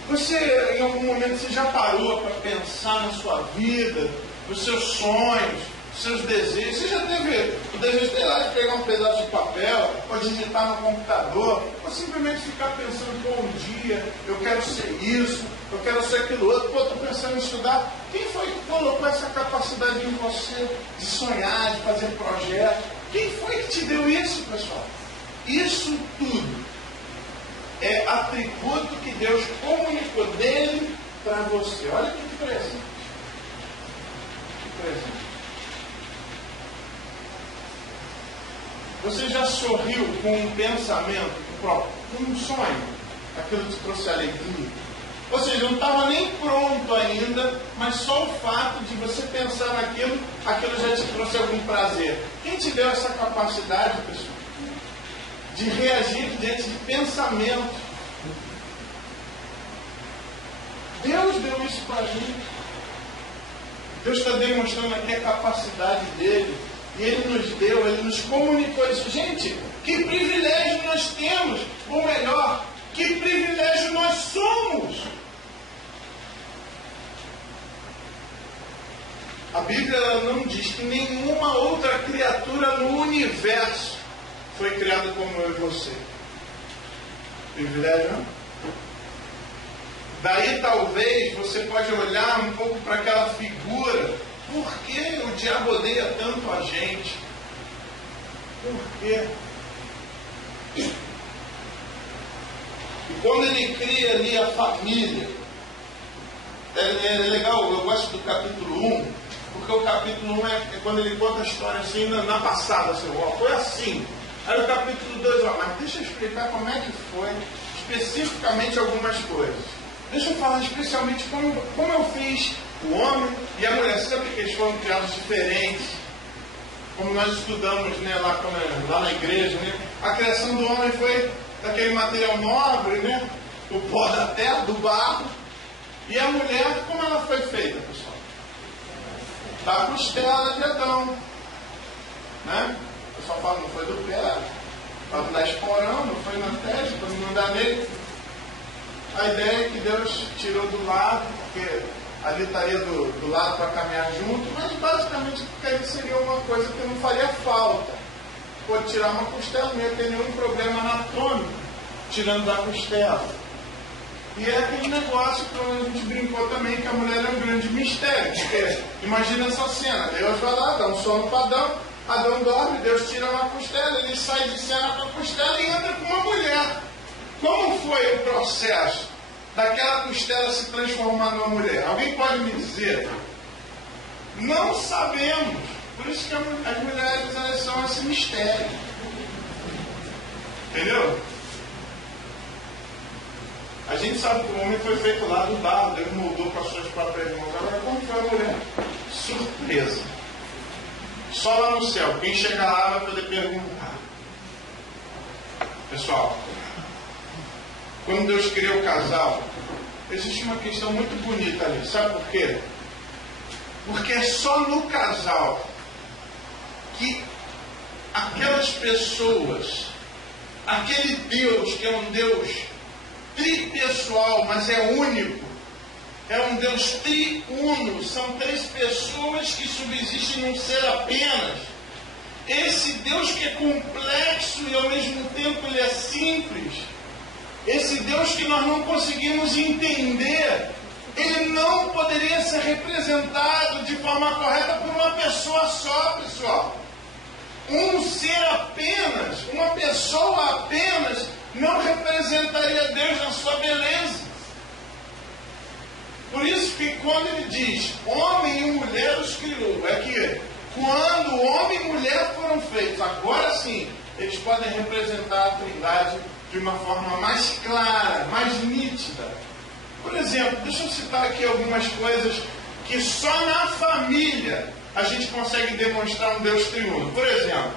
Você, em algum momento, você já parou para pensar na sua vida, nos seus sonhos, nos seus desejos? Você já teve o desejo, sei lá, de pegar um pedaço de papel, ou digitar no computador, ou simplesmente ficar pensando, pô, um dia eu quero ser isso, eu quero ser aquilo outro, pô, estou pensando em estudar. Quem foi que colocou essa capacidade em você de sonhar, de fazer projetos? Quem foi que te deu isso, pessoal? Isso tudo é atributo que Deus comunicou dele para você. Olha que presente. Que presente. Você já sorriu com um pensamento próprio, com um sonho? Aquilo te trouxe alegria? Ou seja, não estava nem pronto ainda, mas só o fato de você pensar naquilo, aquilo já te trouxe algum prazer. Quem te deu essa capacidade, pessoal? De reagir diante de pensamentos. Deus deu isso para a gente. Deus está demonstrando aqui a capacidade dele. E Ele nos deu, Ele nos comunicou isso. Gente, que privilégio nós temos. Ou melhor, que privilégio nós somos. A Bíblia não diz que nenhuma outra criatura no universo foi criada como eu e você. Privilégio, não? Daí talvez você pode olhar um pouco para aquela figura. Por que o diabo odeia tanto a gente? Por quê? E quando ele cria ali a família, é legal, eu gosto do capítulo 1, porque o capítulo 1 é quando ele conta a história assim na passada, assim, ó, foi assim. Aí o capítulo 2, ó, mas deixa eu explicar como é que foi, especificamente algumas coisas. Deixa eu falar especialmente como eu fiz o homem e a mulher. Você sabe que eles foram criados diferentes? Como nós estudamos, né, lá na igreja, né? A criação do homem foi daquele material nobre, né? o pó da terra, do barro. E a mulher, como ela foi feita, pessoal? Da costela de Adão. Né? O pessoal fala, não foi do pé, para não dar esporão, não foi na testa, para não andar nele. A ideia é que Deus tirou do lado, porque ali estaria do lado para caminhar junto, mas basicamente porque aí seria uma coisa que não faria falta. Pode tirar uma costela, não ia ter nenhum problema anatômico, tirando da costela. E é aquele negócio que a gente brincou também, que a mulher é um grande mistério. Porque imagina essa cena, Deus vai lá, dá um sono para Adão, Adão dorme, Deus tira uma costela, ele sai de cena com a costela e entra com uma mulher. Como foi o processo daquela costela se transformar numa mulher? Alguém pode me dizer? Não sabemos. Por isso que as mulheres, elas são esse mistério. Entendeu? A gente sabe que o homem foi feito lá do barro, Deus moldou com as suas próprias mãos. Agora, como foi a mulher? Surpresa. Só lá no céu. Quem chegar lá vai poder perguntar. Pessoal, quando Deus criou o casal, existe uma questão muito bonita ali. Sabe por quê? Porque é só no casal que aquelas pessoas, aquele Deus que é um Deus tripessoal, mas é único, é um Deus triuno, são três pessoas que subsistem num ser apenas. Esse Deus que é complexo e ao mesmo tempo ele é simples, esse Deus que nós não conseguimos entender, ele não poderia ser representado de forma correta por uma pessoa só, pessoal. Um ser apenas, uma pessoa apenas, não representaria Deus na sua beleza. Por isso que quando ele diz homem e mulher os criou, é que quando homem e mulher foram feitos, agora sim, eles podem representar a Trindade de uma forma mais clara, mais nítida. Por exemplo, deixa eu citar aqui algumas coisas que só na família a gente consegue demonstrar um Deus triuno. Por exemplo,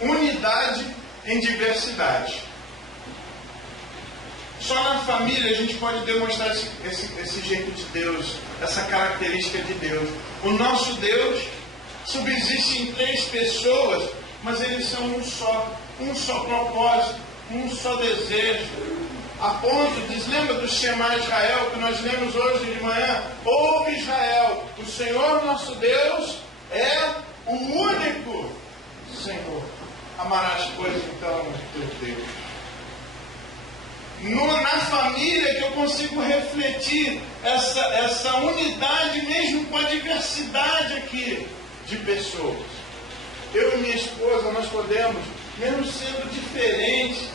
unidade em diversidade. Só na família a gente pode demonstrar esse jeito de Deus, essa característica de Deus. O nosso Deus subsiste em três pessoas, mas eles são um só propósito, um só desejo. A ponto, lembra do Shema Israel, que nós lemos hoje de manhã? Ouve Israel, o Senhor nosso Deus é o único Senhor. Amarás, pois, então, teu Deus. Na família que eu consigo refletir essa unidade, mesmo com a diversidade aqui de pessoas. Eu e minha esposa, nós podemos, mesmo sendo diferentes,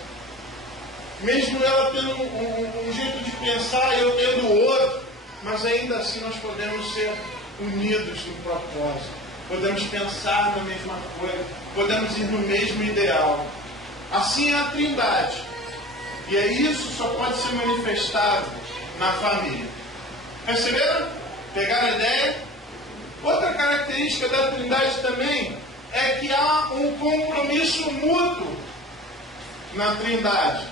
mesmo ela tendo um jeito de pensar, eu tendo outro, mas ainda assim nós podemos ser unidos no propósito. Podemos pensar na mesma coisa, podemos ir no mesmo ideal. Assim é a Trindade. E isso só pode ser manifestado na família. Perceberam? Pegaram a ideia? Outra característica da Trindade também é que há um compromisso mútuo na Trindade.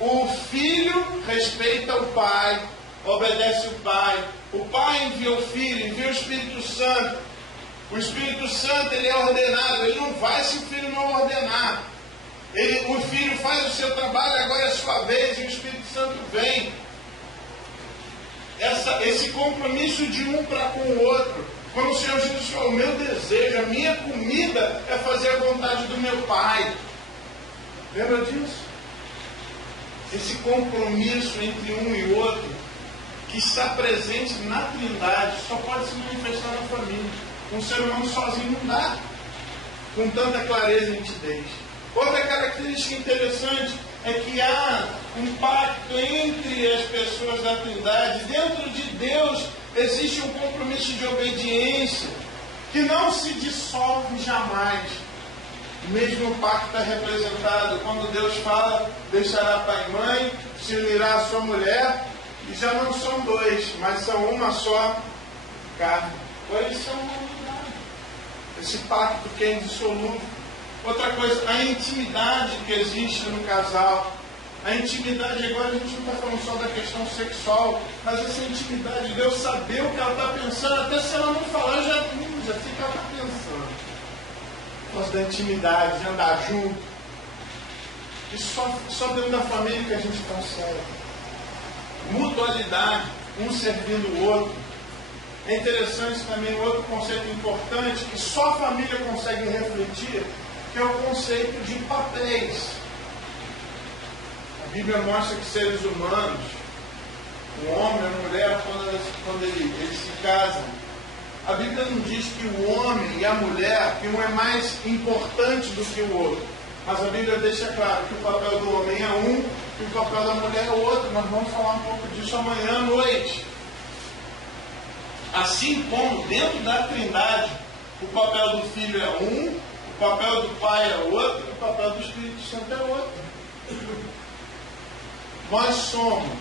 O Filho respeita o Pai, obedece o Pai. O Pai envia o Filho, envia o Espírito Santo. O Espírito Santo, ele é ordenado, ele não vai se o Filho não ordenar. O Filho faz o seu trabalho, agora é a sua vez, e o Espírito Santo vem. Esse compromisso de um para com o outro. Quando o Senhor Jesus falou, o meu desejo, a minha comida é fazer a vontade do meu Pai. Lembra disso? Esse compromisso entre um e outro, que está presente na Trindade, só pode se manifestar na família. Um ser humano sozinho não dá, com tanta clareza e nitidez. Outra característica interessante é que há um pacto entre as pessoas da Trindade. Dentro de Deus existe um compromisso de obediência que não se dissolve jamais. O mesmo pacto é representado quando Deus fala, deixará pai e mãe, se unirá a sua mulher, e já não são dois, mas são uma só carne. Então eles são uma unidade. Esse pacto que é indissolúvel. Outra coisa, a intimidade que existe no casal. A intimidade, agora a gente não está falando só da questão sexual, mas essa intimidade de eu saber o que ela está pensando, até se ela não falar, já sei que ela está pensando. Gosto da intimidade, de andar junto. E só dentro da família que a gente consegue. Mutualidade, um servindo o outro. É interessante também outro conceito importante que só a família consegue refletir, que é o conceito de papéis. A Bíblia mostra que seres humanos, o homem e a mulher, quando eles se casam, a Bíblia não diz que o homem e a mulher, que um é mais importante do que o outro. Mas a Bíblia deixa claro que o papel do homem é um e o papel da mulher é outro. Nós vamos falar um pouco disso amanhã à noite. Assim como dentro da Trindade, o papel do Filho é um, o papel do Pai é outro, e o papel do Espírito Santo é outro. Nós somos,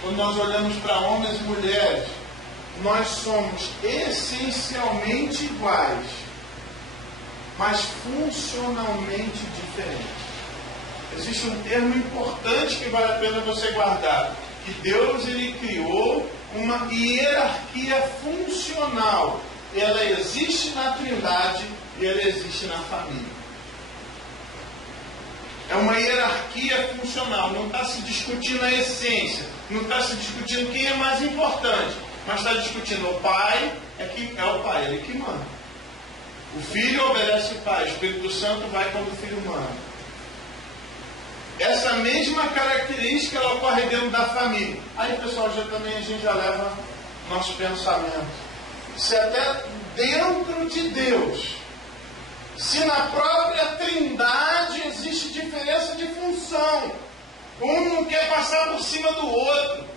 quando nós olhamos para homens e mulheres, nós somos essencialmente iguais, mas funcionalmente diferentes. Existe um termo importante que vale a pena você guardar, que Deus ele criou uma hierarquia funcional. Ela existe na Trindade e ela existe na família. É uma hierarquia funcional, não está se discutindo a essência, não está se discutindo quem é mais importante, mas está discutindo o pai, é o pai, ele que manda. O filho obedece o pai, o Espírito Santo vai quando o filho manda. Essa mesma característica ela ocorre dentro da família. Aí, pessoal, a gente já leva nosso pensamento. Se até dentro de Deus, se na própria Trindade existe diferença de função, um não quer passar por cima do outro.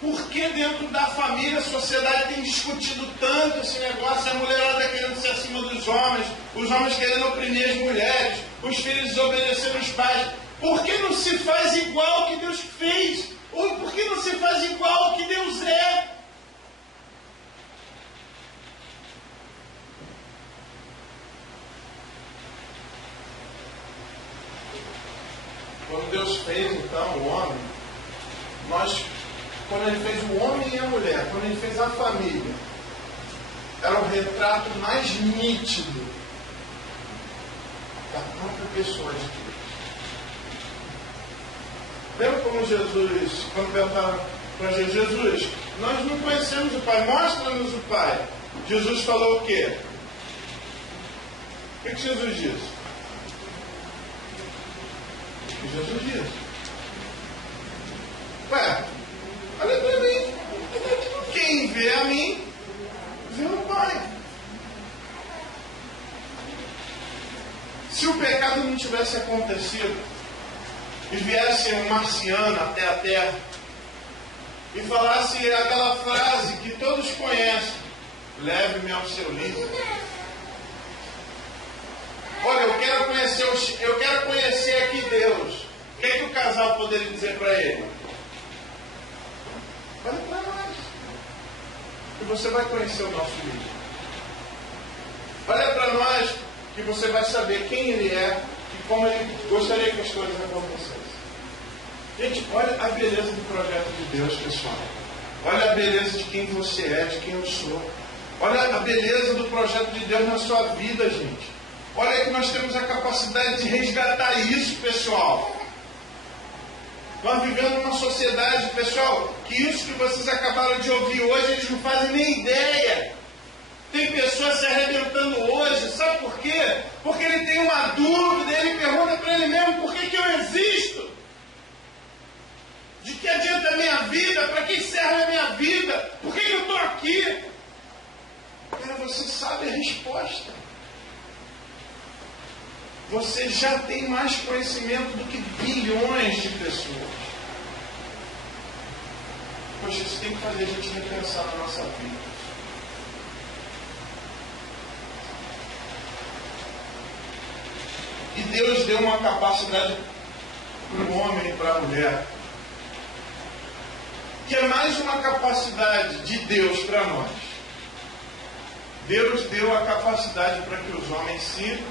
Por que dentro da família a sociedade tem discutido tanto esse negócio? A mulherada querendo ser acima dos homens, os homens querendo oprimir as mulheres, os filhos desobedecendo os pais. Por que não se faz igual ao que Deus fez? Ou por que não se faz igual ao que Deus é? Quando Deus fez, então, o homem, quando Ele fez o homem e a mulher, quando Ele fez a família, era o retrato mais nítido da própria pessoa de Deus. Lembra como Jesus, quando perguntaram para Jesus, nós não conhecemos o Pai, mostra-nos o Pai. Jesus falou o quê? O que Jesus disse? Jesus disse: ué, olha para mim, quem vê a mim, vê o Pai. Se o pecado não tivesse acontecido e viesse um marciano até a Terra e falasse aquela frase que todos conhecem: leve-me ao seu livro. Olha, eu quero conhecer aqui Deus. O que é que o casal poderia dizer para ele? Olha para nós. E você vai conhecer o nosso líder. Olha para nós que você vai saber quem ele é e como ele gostaria que as coisas acontecessem. Gente, olha a beleza do projeto de Deus, pessoal. Olha a beleza de quem você é, de quem eu sou. Olha a beleza do projeto de Deus na sua vida, gente. Olha que nós temos a capacidade de resgatar isso, pessoal. Nós vivemos numa sociedade, pessoal, que isso que vocês acabaram de ouvir hoje, eles não fazem nem ideia. Tem pessoas se arrebentando hoje, sabe por quê? Porque ele tem uma dúvida, ele pergunta para ele mesmo: por que eu existo? De que adianta a minha vida? Para que serve a minha vida? Por que eu estou aqui? Você sabe a resposta. Você já tem mais conhecimento do que bilhões de pessoas. Poxa, isso tem que fazer a gente repensar na nossa vida. E Deus deu uma capacidade para o homem e para a mulher, que é mais uma capacidade de Deus para nós. Deus deu a capacidade para que os homens se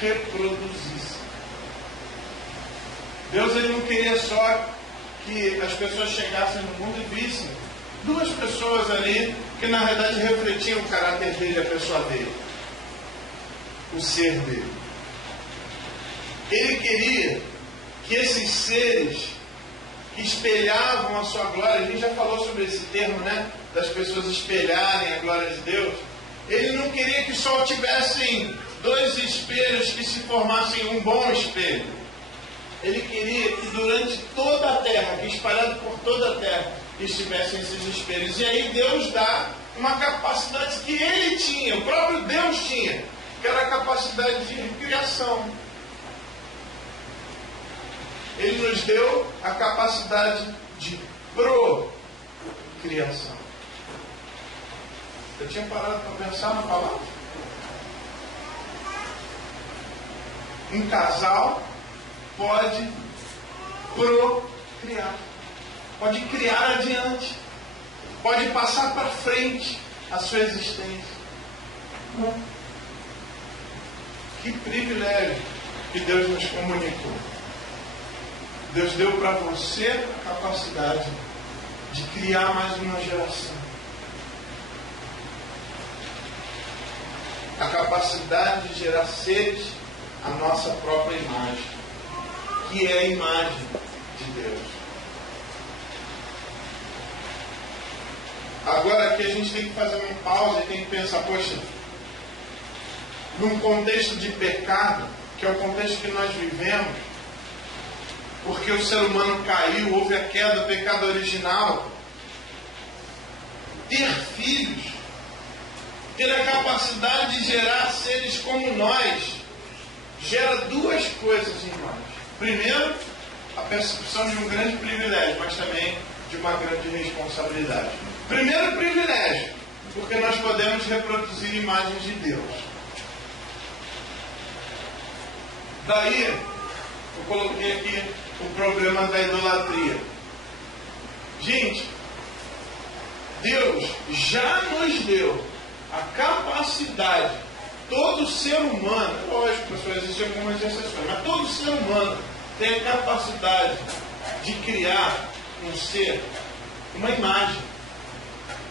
reproduzissem. Deus ele não queria só que as pessoas chegassem no mundo e vissem duas pessoas ali que na verdade refletiam o caráter dele, a pessoa dele, o ser dele. Ele queria que esses seres que espelhavam a sua glória, a gente já falou sobre esse termo, né? Das pessoas espelharem a glória de Deus. Ele não queria que só tivessem dois espelhos que se formassem um bom espelho. Ele queria que durante toda a terra, que espalhado por toda a terra, estivessem esses espelhos. E aí Deus dá uma capacidade que ele tinha, o próprio Deus tinha, que era a capacidade de criação. Ele nos deu a capacidade de procriação. Eu tinha parado para pensar na palavra. Um casal pode procriar, pode criar adiante, pode passar para frente a sua existência. Que privilégio que Deus nos comunicou. Deus deu para você a capacidade de criar mais uma geração. A capacidade de gerar seres à nossa própria imagem, que é a imagem de Deus. Agora aqui a gente tem que fazer uma pausa e tem que pensar, poxa, num contexto de pecado, que é o contexto que nós vivemos, porque o ser humano caiu, houve a queda, o pecado original, ter filhos, ter a capacidade de gerar seres como nós, gera duas coisas em nós. Primeiro, a percepção de um grande privilégio, mas também de uma grande responsabilidade. Primeiro, privilégio, porque nós podemos reproduzir imagens de Deus. Daí, eu coloquei aqui o problema da idolatria. Gente, Deus já nos deu a capacidade, todo ser humano, lógico, pessoal, existem algumas exceções, mas todo ser humano tem a capacidade de criar um ser, uma imagem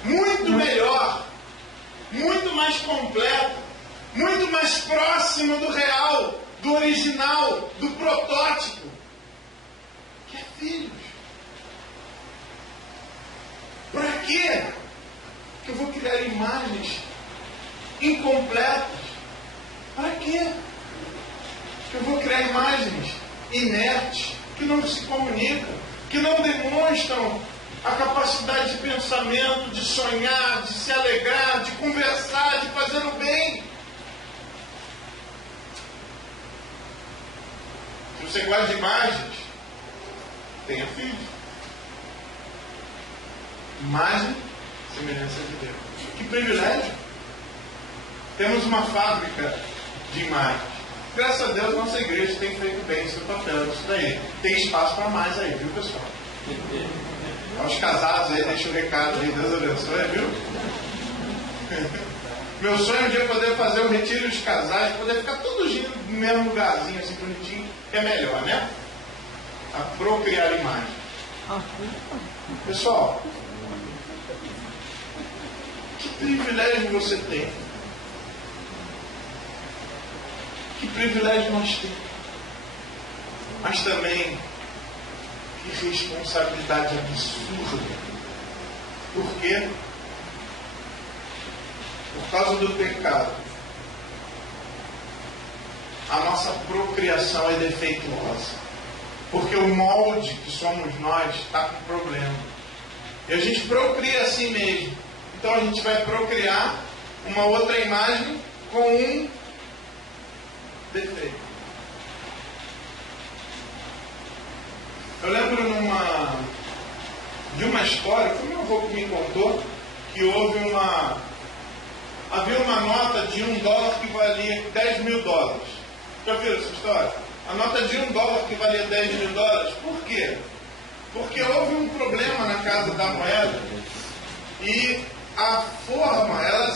muito melhor, muito mais completa, muito mais próxima do real, do original, do protótipo, que é filhos. Para quê? Que eu vou criar imagens incompletas? Para quê? Que eu vou criar imagens inertes, que não se comunicam, que não demonstram a capacidade de pensamento, de sonhar, de se alegrar, de conversar, de fazer o bem. Se você gosta de imagens, tenha filhos. Imagem, semelhança de Deus. Que privilégio! Temos uma fábrica de imagens. Graças a Deus, nossa igreja tem feito bem seu papel nisso daí. Tem espaço para mais aí, viu, pessoal? Aos casados aí, deixa o recado aí, Deus abençoe, viu? Meu sonho é um dia poder fazer o retiro dos casais, poder ficar todos no mesmo lugarzinho, assim, bonitinho, que é melhor, né? A procriar imagem. Pessoal, que privilégio você tem? Que privilégio nós temos? Mas também, que responsabilidade absurda. Por quê? Por causa do pecado, a nossa procriação é defeituosa. Porque o molde que somos nós está com problema. E a gente procria assim mesmo. Então a gente vai procriar uma outra imagem com um defeito. Eu lembro de uma história, foi meu avô que me contou, que havia uma nota de $1 que valia $10.000. Já viram essa história? A nota de $1 que valia $10.000. Por quê? Porque houve um problema na casa da moeda e a forma, ela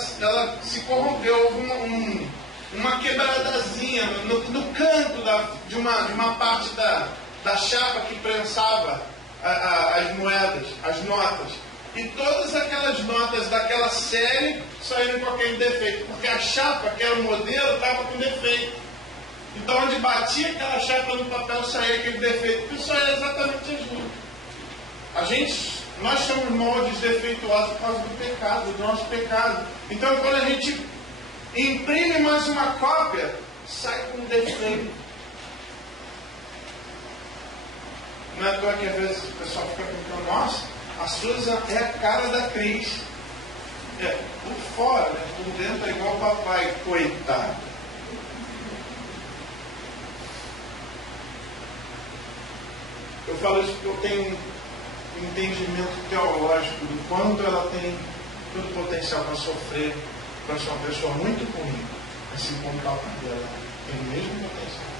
se corrompeu. Houve uma quebradazinha no canto de uma parte da chapa que prensava as moedas, as notas. E todas aquelas notas daquela série saíram com aquele defeito, porque a chapa, que era o modelo, estava com defeito. Então, onde batia aquela chapa no papel, saía aquele defeito, que isso é exatamente a gente. Nós somos moldes defeituosos por causa do pecado, do nosso pecado. Então, quando a gente imprime mais uma cópia, sai com defeito. Não é à toa que às vezes o pessoal fica perguntando: nossa, a Susan é a cara da Cris. Por fora, né? Por dentro é igual o papai, coitado. Eu falo isso porque eu tenho um entendimento teológico do quanto ela tem todo o potencial para sofrer, para ser uma pessoa muito ruim, assim como o papai dela tem o mesmo potencial.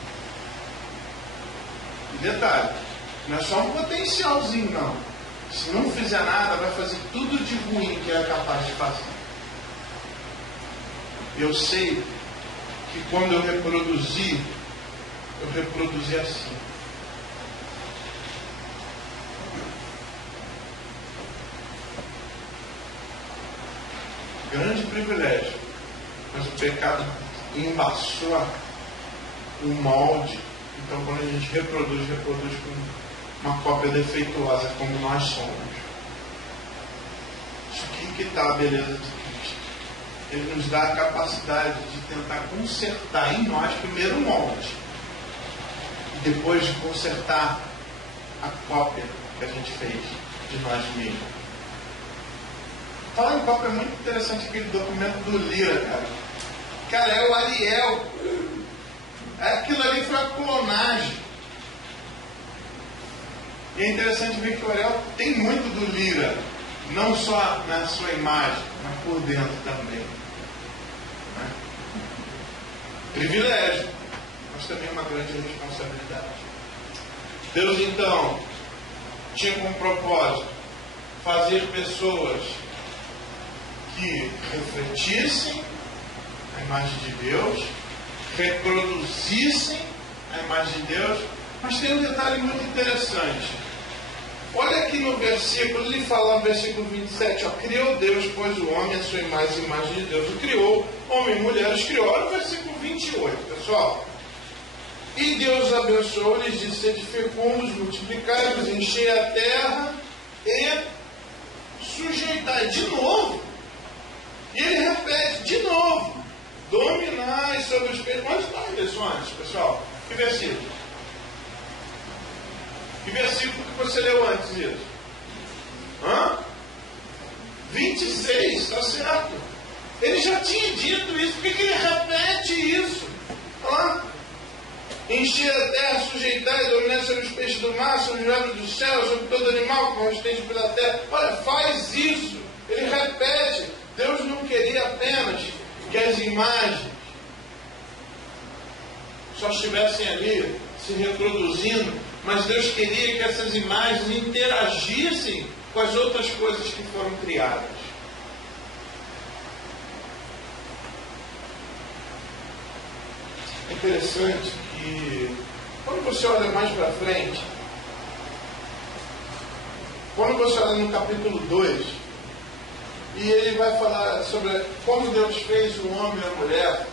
E detalhe, não é só um potencialzinho, não. Se não fizer nada, vai fazer tudo de ruim que é capaz de fazer. Eu sei que quando eu reproduzi assim. Grande privilégio, mas o pecado embaçou o molde. Então, quando a gente reproduz com uma cópia defeituosa, como nós somos. Isso aqui que está a beleza de Cristo. Ele nos dá a capacidade de tentar consertar em nós primeiro o molde, e depois de consertar a cópia que a gente fez de nós mesmos. Falar em cópia é muito interessante aquele documento do Lira, cara. Cara, é o Ariel. Aquilo ali foi a clonagem. E é interessante ver que o Ariel tem muito do Lira. Não só na sua imagem, mas por dentro também. Né? Privilégio, mas também uma grande responsabilidade. Deus, então, tinha como propósito fazer pessoas que refletissem a imagem de Deus, reproduzissem a imagem de Deus, mas tem um detalhe muito interessante. Olha aqui no versículo, ele fala no versículo 27, criou Deus, pois o homem, a sua imagem de Deus o criou, homem e mulher os criou. Olha o versículo 28, pessoal. E Deus abençoou, lhes disse: sede fecundos, multiplicai-vos, enchei a terra e sujeitai. De novo. E ele repete de novo: dominai sobre os peixes. Onde está isso antes, pessoal? Que versículo? Que versículo que você leu antes disso? 26, está certo. Ele já tinha dito isso. Por que ele repete isso? Encher a terra, sujeitar e dominar sobre os peixes do mar, sobre os aves do céu, sobre todo animal que rastreja pela terra. Olha, faz isso. Ele repete. Deus não queria apenas que as imagens só estivessem ali se reproduzindo, mas Deus queria que essas imagens interagissem com as outras coisas que foram criadas. É interessante que, quando você olha mais para frente, quando você olha no capítulo 2, e ele vai falar sobre como Deus fez o homem e a mulher.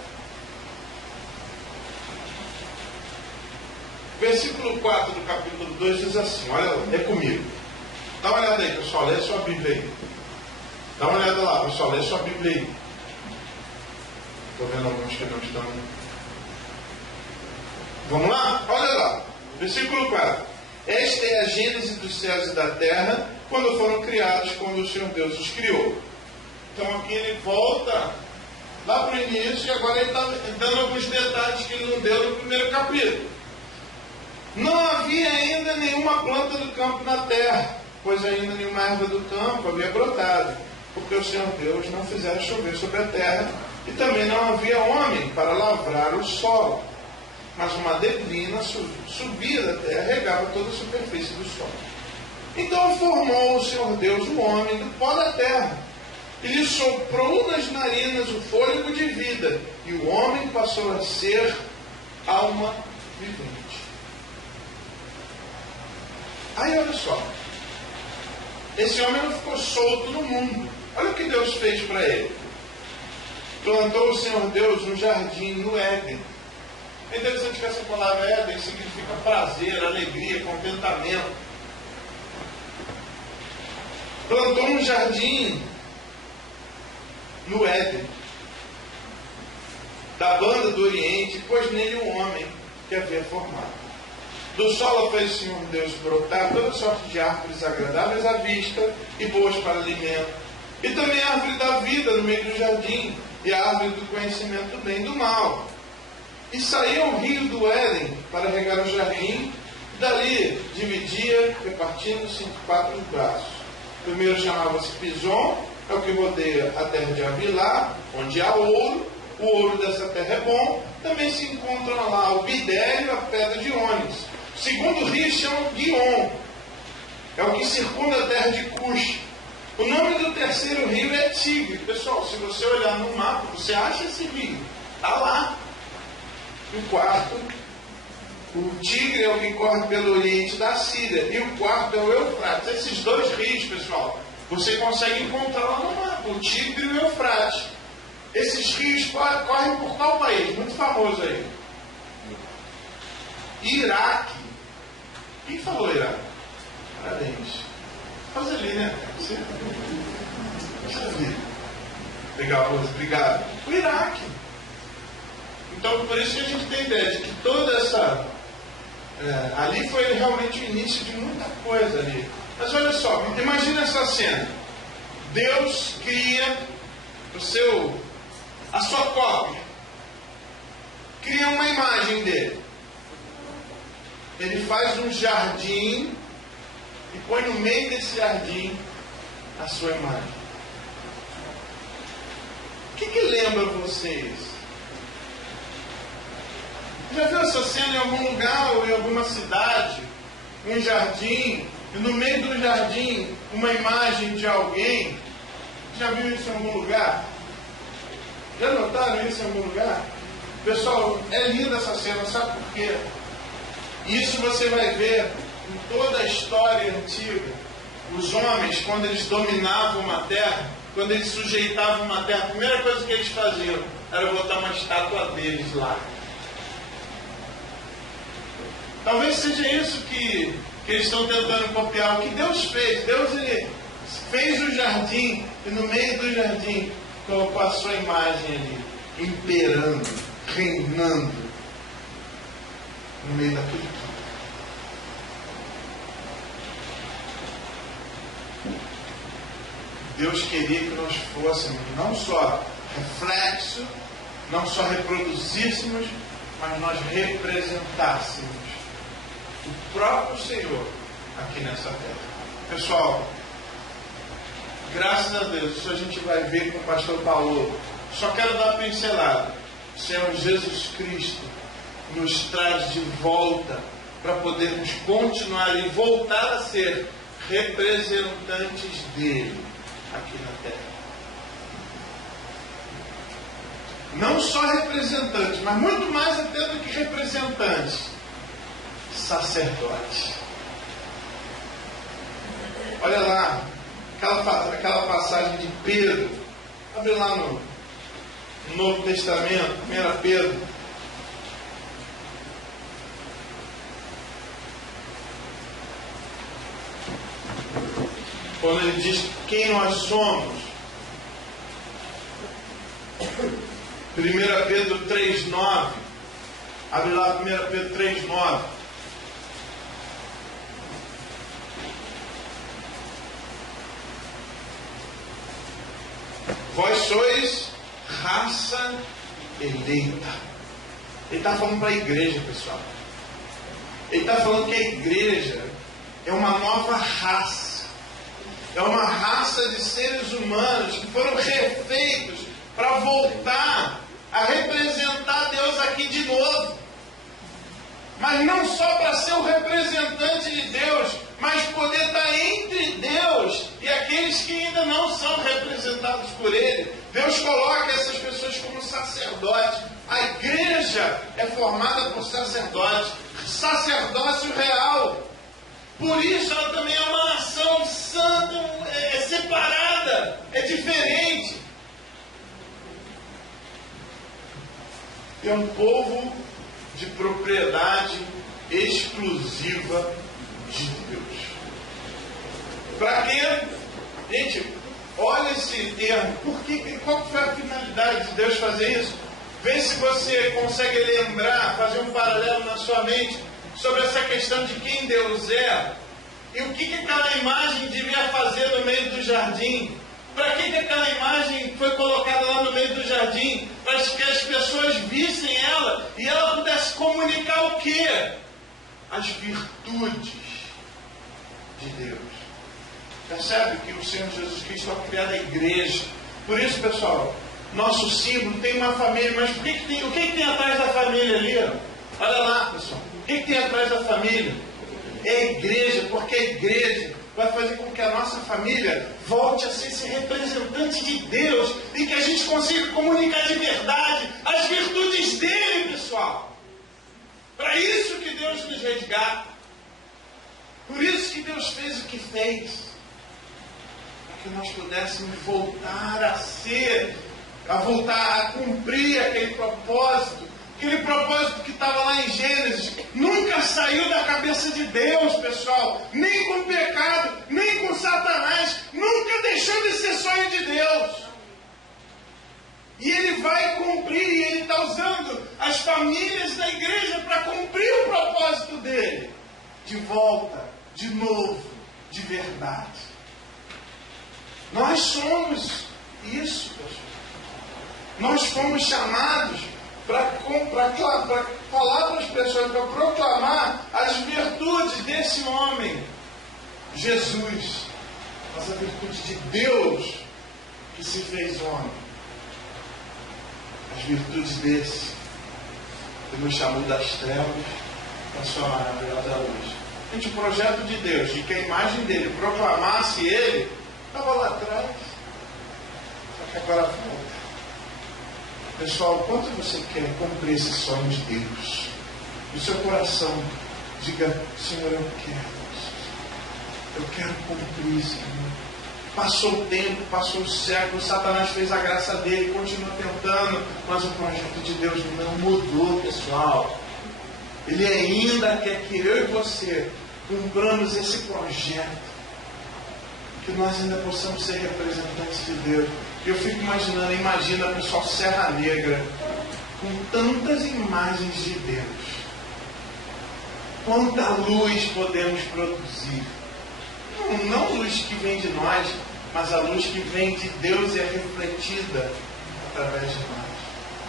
Versículo 4 do capítulo 2 diz assim, olha lá, é comigo. Dá uma olhada aí, pessoal, lê a sua Bíblia aí. Dá uma olhada lá, pessoal, lê a sua Bíblia aí. Estou vendo alguns que não estão. Vamos lá? Olha lá, versículo 4. Esta é a gênese dos céus e da terra, quando foram criados, quando o Senhor Deus os criou. Então aqui ele volta lá para o início e agora ele está dando alguns detalhes que ele não deu no primeiro capítulo. Não havia ainda nenhuma planta do campo na terra, pois ainda nenhuma erva do campo havia brotado, porque o Senhor Deus não fizera chover sobre a terra, e também não havia homem para lavrar o solo. Mas uma neblina subia da terra e regava toda a superfície do solo. Então formou o Senhor Deus o homem do pó da terra, e lhe soprou nas narinas o fôlego de vida, e o homem passou a ser alma vivente. Aí olha só, esse homem não ficou solto no mundo. Olha o que Deus fez para ele. Plantou o Senhor Deus um jardim no Éden. É interessante que essa palavra Éden significa prazer, alegria, contentamento. Plantou um jardim no Éden, da banda do Oriente, e pôs nele um homem que havia formado. Do solo fez o Senhor Deus brotar toda sorte de árvores agradáveis à vista e boas para alimento, e também a árvore da vida no meio do jardim, e a árvore do conhecimento do bem e do mal. E saiu o rio do Éden para regar o jardim, e dali dividia, repartindo-se em 4 braços. O primeiro chamava-se Pison, é o que rodeia a terra de Avilá, onde há ouro. O ouro dessa terra é bom. Também se encontram lá o bidélio e a pedra de ônix. O segundo rio chama Guion, é o que circunda a terra de Cush. O nome do terceiro rio é Tigre. Pessoal, se você olhar no mapa, você acha esse rio. Está lá. O quarto, o Tigre é o que corre pelo oriente da Síria. E o quarto é o Eufrates. Esses 2 rios, pessoal, você consegue encontrar lá no mapa. O Tigre e o Eufrates. Esses rios correm por qual país? Muito famoso aí. Iraque. Quem falou Iraque? Parabéns. Faz ali, né? Você viu. Legal, Rose, obrigado. O Iraque. Então, por isso que a gente tem ideia de que toda essa... ali foi realmente o início de muita coisa ali. Mas olha só, imagina essa cena. Deus cria a sua cópia. Cria uma imagem dele. Ele faz um jardim e põe no meio desse jardim a sua imagem. O que lembra vocês? Já viu essa cena em algum lugar ou em alguma cidade? Um jardim, e no meio do jardim uma imagem de alguém? Já viu isso em algum lugar? Já notaram isso em algum lugar? Pessoal, é linda essa cena, sabe por quê? Isso você vai ver em toda a história antiga. Os homens, quando eles dominavam uma terra, quando eles sujeitavam uma terra, a primeira coisa que eles faziam era botar uma estátua deles lá. Talvez seja isso que eles estão tentando copiar. O que Deus fez? Deus ele fez o jardim e no meio do jardim colocou a sua imagem ali, imperando, reinando no meio daquele campo. Deus queria que nós fôssemos não só reflexo, não só reproduzíssemos, mas nós representássemos o próprio Senhor aqui nessa terra. Pessoal, graças a Deus, isso a gente vai ver com o pastor Paulo. Só quero dar uma pincelada. O Senhor Jesus Cristo nos traz de volta para podermos continuar e voltar a ser representantes dele aqui na terra. Não só representantes, mas muito mais até do que representantes, sacerdotes. Olha lá, aquela passagem de Pedro. Abre lá no Novo Testamento, 1 Pedro. Quando ele diz quem nós somos. 1 Pedro 3,9. Abre lá 1 Pedro 3,9. Vós sois raça eleita. Ele está falando para a igreja, pessoal. Ele está falando que a igreja é uma nova raça. É uma raça de seres humanos que foram refeitos para voltar a representar Deus aqui de novo. Mas não só para ser o representante de Deus, mas poder estar entre Deus e aqueles que ainda não são representados por Ele. Deus coloca essas pessoas como sacerdotes. A igreja é formada por sacerdotes. Sacerdócio real. Por isso ela também é uma nação santa, é separada, é diferente. É um povo de propriedade exclusiva de Deus. Para quê? Gente, olha esse termo. Qual foi a finalidade de Deus fazer isso? Vê se você consegue lembrar, fazer um paralelo na sua mente sobre essa questão de quem Deus é e o que aquela imagem devia fazer no meio do jardim. Para que aquela imagem foi colocada lá no meio do jardim? Para que as pessoas vissem ela e ela pudesse comunicar o quê? As virtudes de Deus. Percebe que o Senhor Jesus Cristo foi criado a igreja. Por isso, pessoal, nosso símbolo tem uma família, mas o que tem atrás da família ali? Olha lá, pessoal. O que tem atrás da família? É a igreja, porque a igreja vai fazer com que a nossa família volte a ser esse representante de Deus e que a gente consiga comunicar de verdade as virtudes dele, pessoal. Para isso que Deus nos resgata. Por isso que Deus fez o que fez. Para que nós pudéssemos voltar a ser, voltar a cumprir aquele propósito que estava lá em Gênesis. Nunca saiu da cabeça de Deus, pessoal. Nem com o pecado, nem com Satanás. Nunca deixou de ser sonho de Deus. E Ele vai cumprir, e Ele está usando as famílias da igreja para cumprir o propósito dEle. De volta, de novo, de verdade. Nós somos isso, pessoal. Nós fomos chamados para falar para as pessoas, para proclamar as virtudes desse homem, Jesus. Essa virtude de Deus que se fez homem. As virtudes desse que nos chamou das trevas para a sua maravilhosa luz. Gente, o projeto de Deus, de que a imagem dele proclamasse ele, estava lá atrás. Só que agora volta. Pessoal, quanto você quer cumprir esse sonho de Deus? No seu coração, diga: Senhor, eu quero cumprir, Senhor. Passou o tempo, passou o século, Satanás fez a graça dele, continua tentando, mas o projeto de Deus não mudou, pessoal. Ele ainda quer que eu e você cumpramos esse projeto, que nós ainda possamos ser representantes de Deus. Eu fico imaginando, imagina, pessoal, Serra Negra, com tantas imagens de Deus. Quanta luz podemos produzir. Não luz que vem de nós, mas a luz que vem de Deus e é refletida através de nós.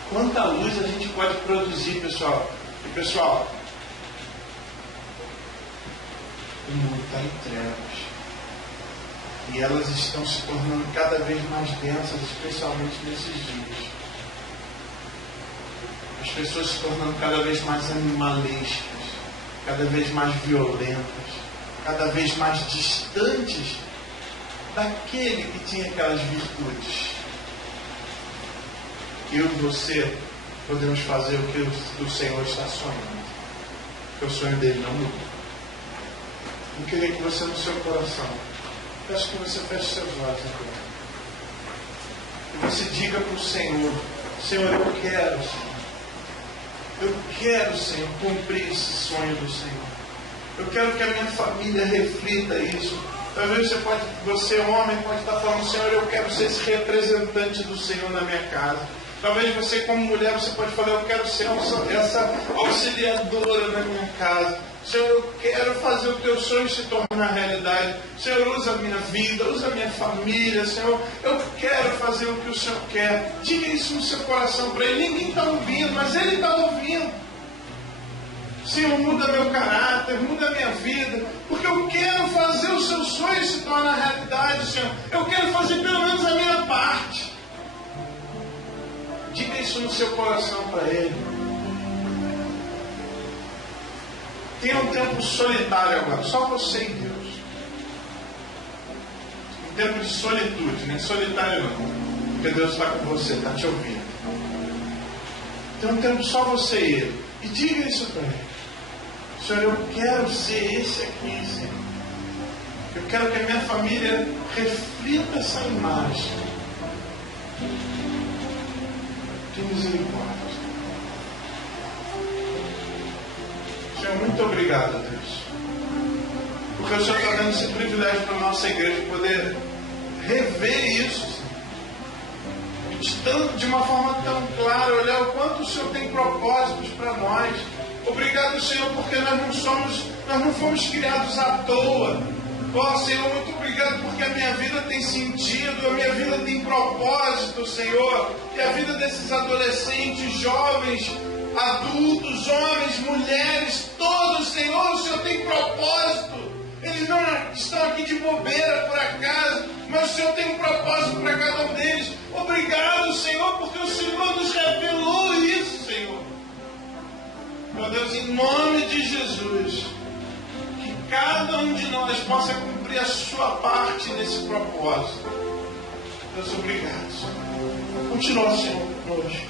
Quanta luz a gente pode produzir, pessoal. E, pessoal, o mundo está em trevas. E elas estão se tornando cada vez mais densas, especialmente nesses dias. As pessoas se tornando cada vez mais animalescas, cada vez mais violentas, cada vez mais distantes daquele que tinha aquelas virtudes. Eu e você podemos fazer o que o Senhor está sonhando, porque o sonho dele não mudou. Eu queria que você, no seu coração, peço que você feche seus olhos agora. E você diga para o Senhor: Senhor, eu quero, Senhor. Eu quero, Senhor, cumprir esse sonho do Senhor. Eu quero que a minha família reflita isso. Talvez você homem, pode estar falando: Senhor, eu quero ser esse representante do Senhor na minha casa. Talvez você, como mulher, você pode falar: eu quero ser essa auxiliadora na minha casa. Senhor, eu quero fazer o teu sonho se tornar realidade. Senhor, usa a minha vida, usa a minha família. Senhor, eu quero fazer o que o Senhor quer. Diga isso no seu coração para Ele. Ninguém está ouvindo, mas Ele está ouvindo. Senhor, muda meu caráter, muda a minha vida, porque eu quero fazer o seu sonho se tornar realidade, Senhor. Eu quero fazer pelo menos a minha parte. Diga isso no seu coração para Ele. Tenha um tempo solitário agora, só você e Deus. Um tempo de solitude, nem solitário não, porque Deus está com você, está te ouvindo. Tenha um tempo só você e Ele. E diga isso para Ele: Senhor, eu quero ser esse aqui, Senhor. Eu quero que a minha família reflita essa imagem. Tem misericórdia. Senhor, muito obrigado, Deus. Porque o Senhor está dando esse privilégio para a nossa igreja poder rever isso, de uma forma tão clara, olhar o quanto o Senhor tem propósitos para nós. Obrigado, Senhor, porque nós não fomos criados à toa. Ó, Senhor, muito obrigado porque a minha vida tem sentido, a minha vida tem propósito, Senhor. E a vida desses adolescentes, jovens, adultos, homens, mulheres, todos, Senhor, o Senhor tem propósito. Eles não estão aqui de bobeira por acaso, mas o Senhor tem um propósito para cada um deles. Obrigado, Senhor, porque o Senhor nos revelou isso, Senhor. Meu Deus, em nome de Jesus, que cada um de nós possa cumprir a sua parte nesse propósito. Deus, obrigado, Senhor. Continua, Senhor, hoje.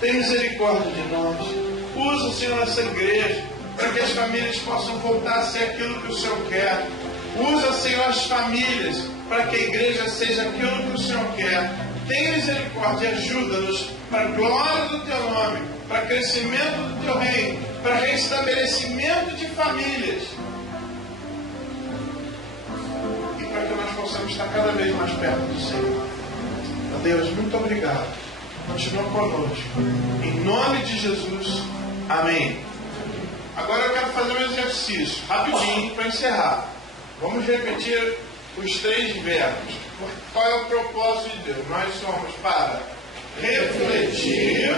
Tem misericórdia de nós. Usa, Senhor, essa igreja para que as famílias possam voltar a ser aquilo que o Senhor quer. Usa, Senhor, as famílias para que a igreja seja aquilo que o Senhor quer. Tenha misericórdia e ajuda-nos para a glória do Teu nome, para crescimento do Teu reino, para restabelecimento de famílias. E para que nós possamos estar cada vez mais perto do Senhor. Meu Deus, muito obrigado. Continua conosco. Em nome de Jesus. Amém. Agora eu quero fazer um exercício, rapidinho, para encerrar. Vamos repetir os 3 verbos. Qual é o propósito de Deus? Nós somos para refletir,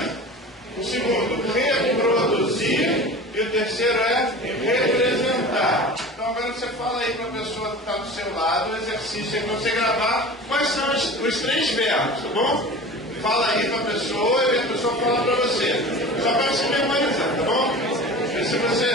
o segundo, reproduzir, e o terceiro é representar. Então agora você fala aí para a pessoa que está do seu lado, o exercício aí para você gravar, quais são os 3 verbos, tá bom? Fala aí para a pessoa e a pessoa fala para você. Só para você memorizar, tá bom? Se você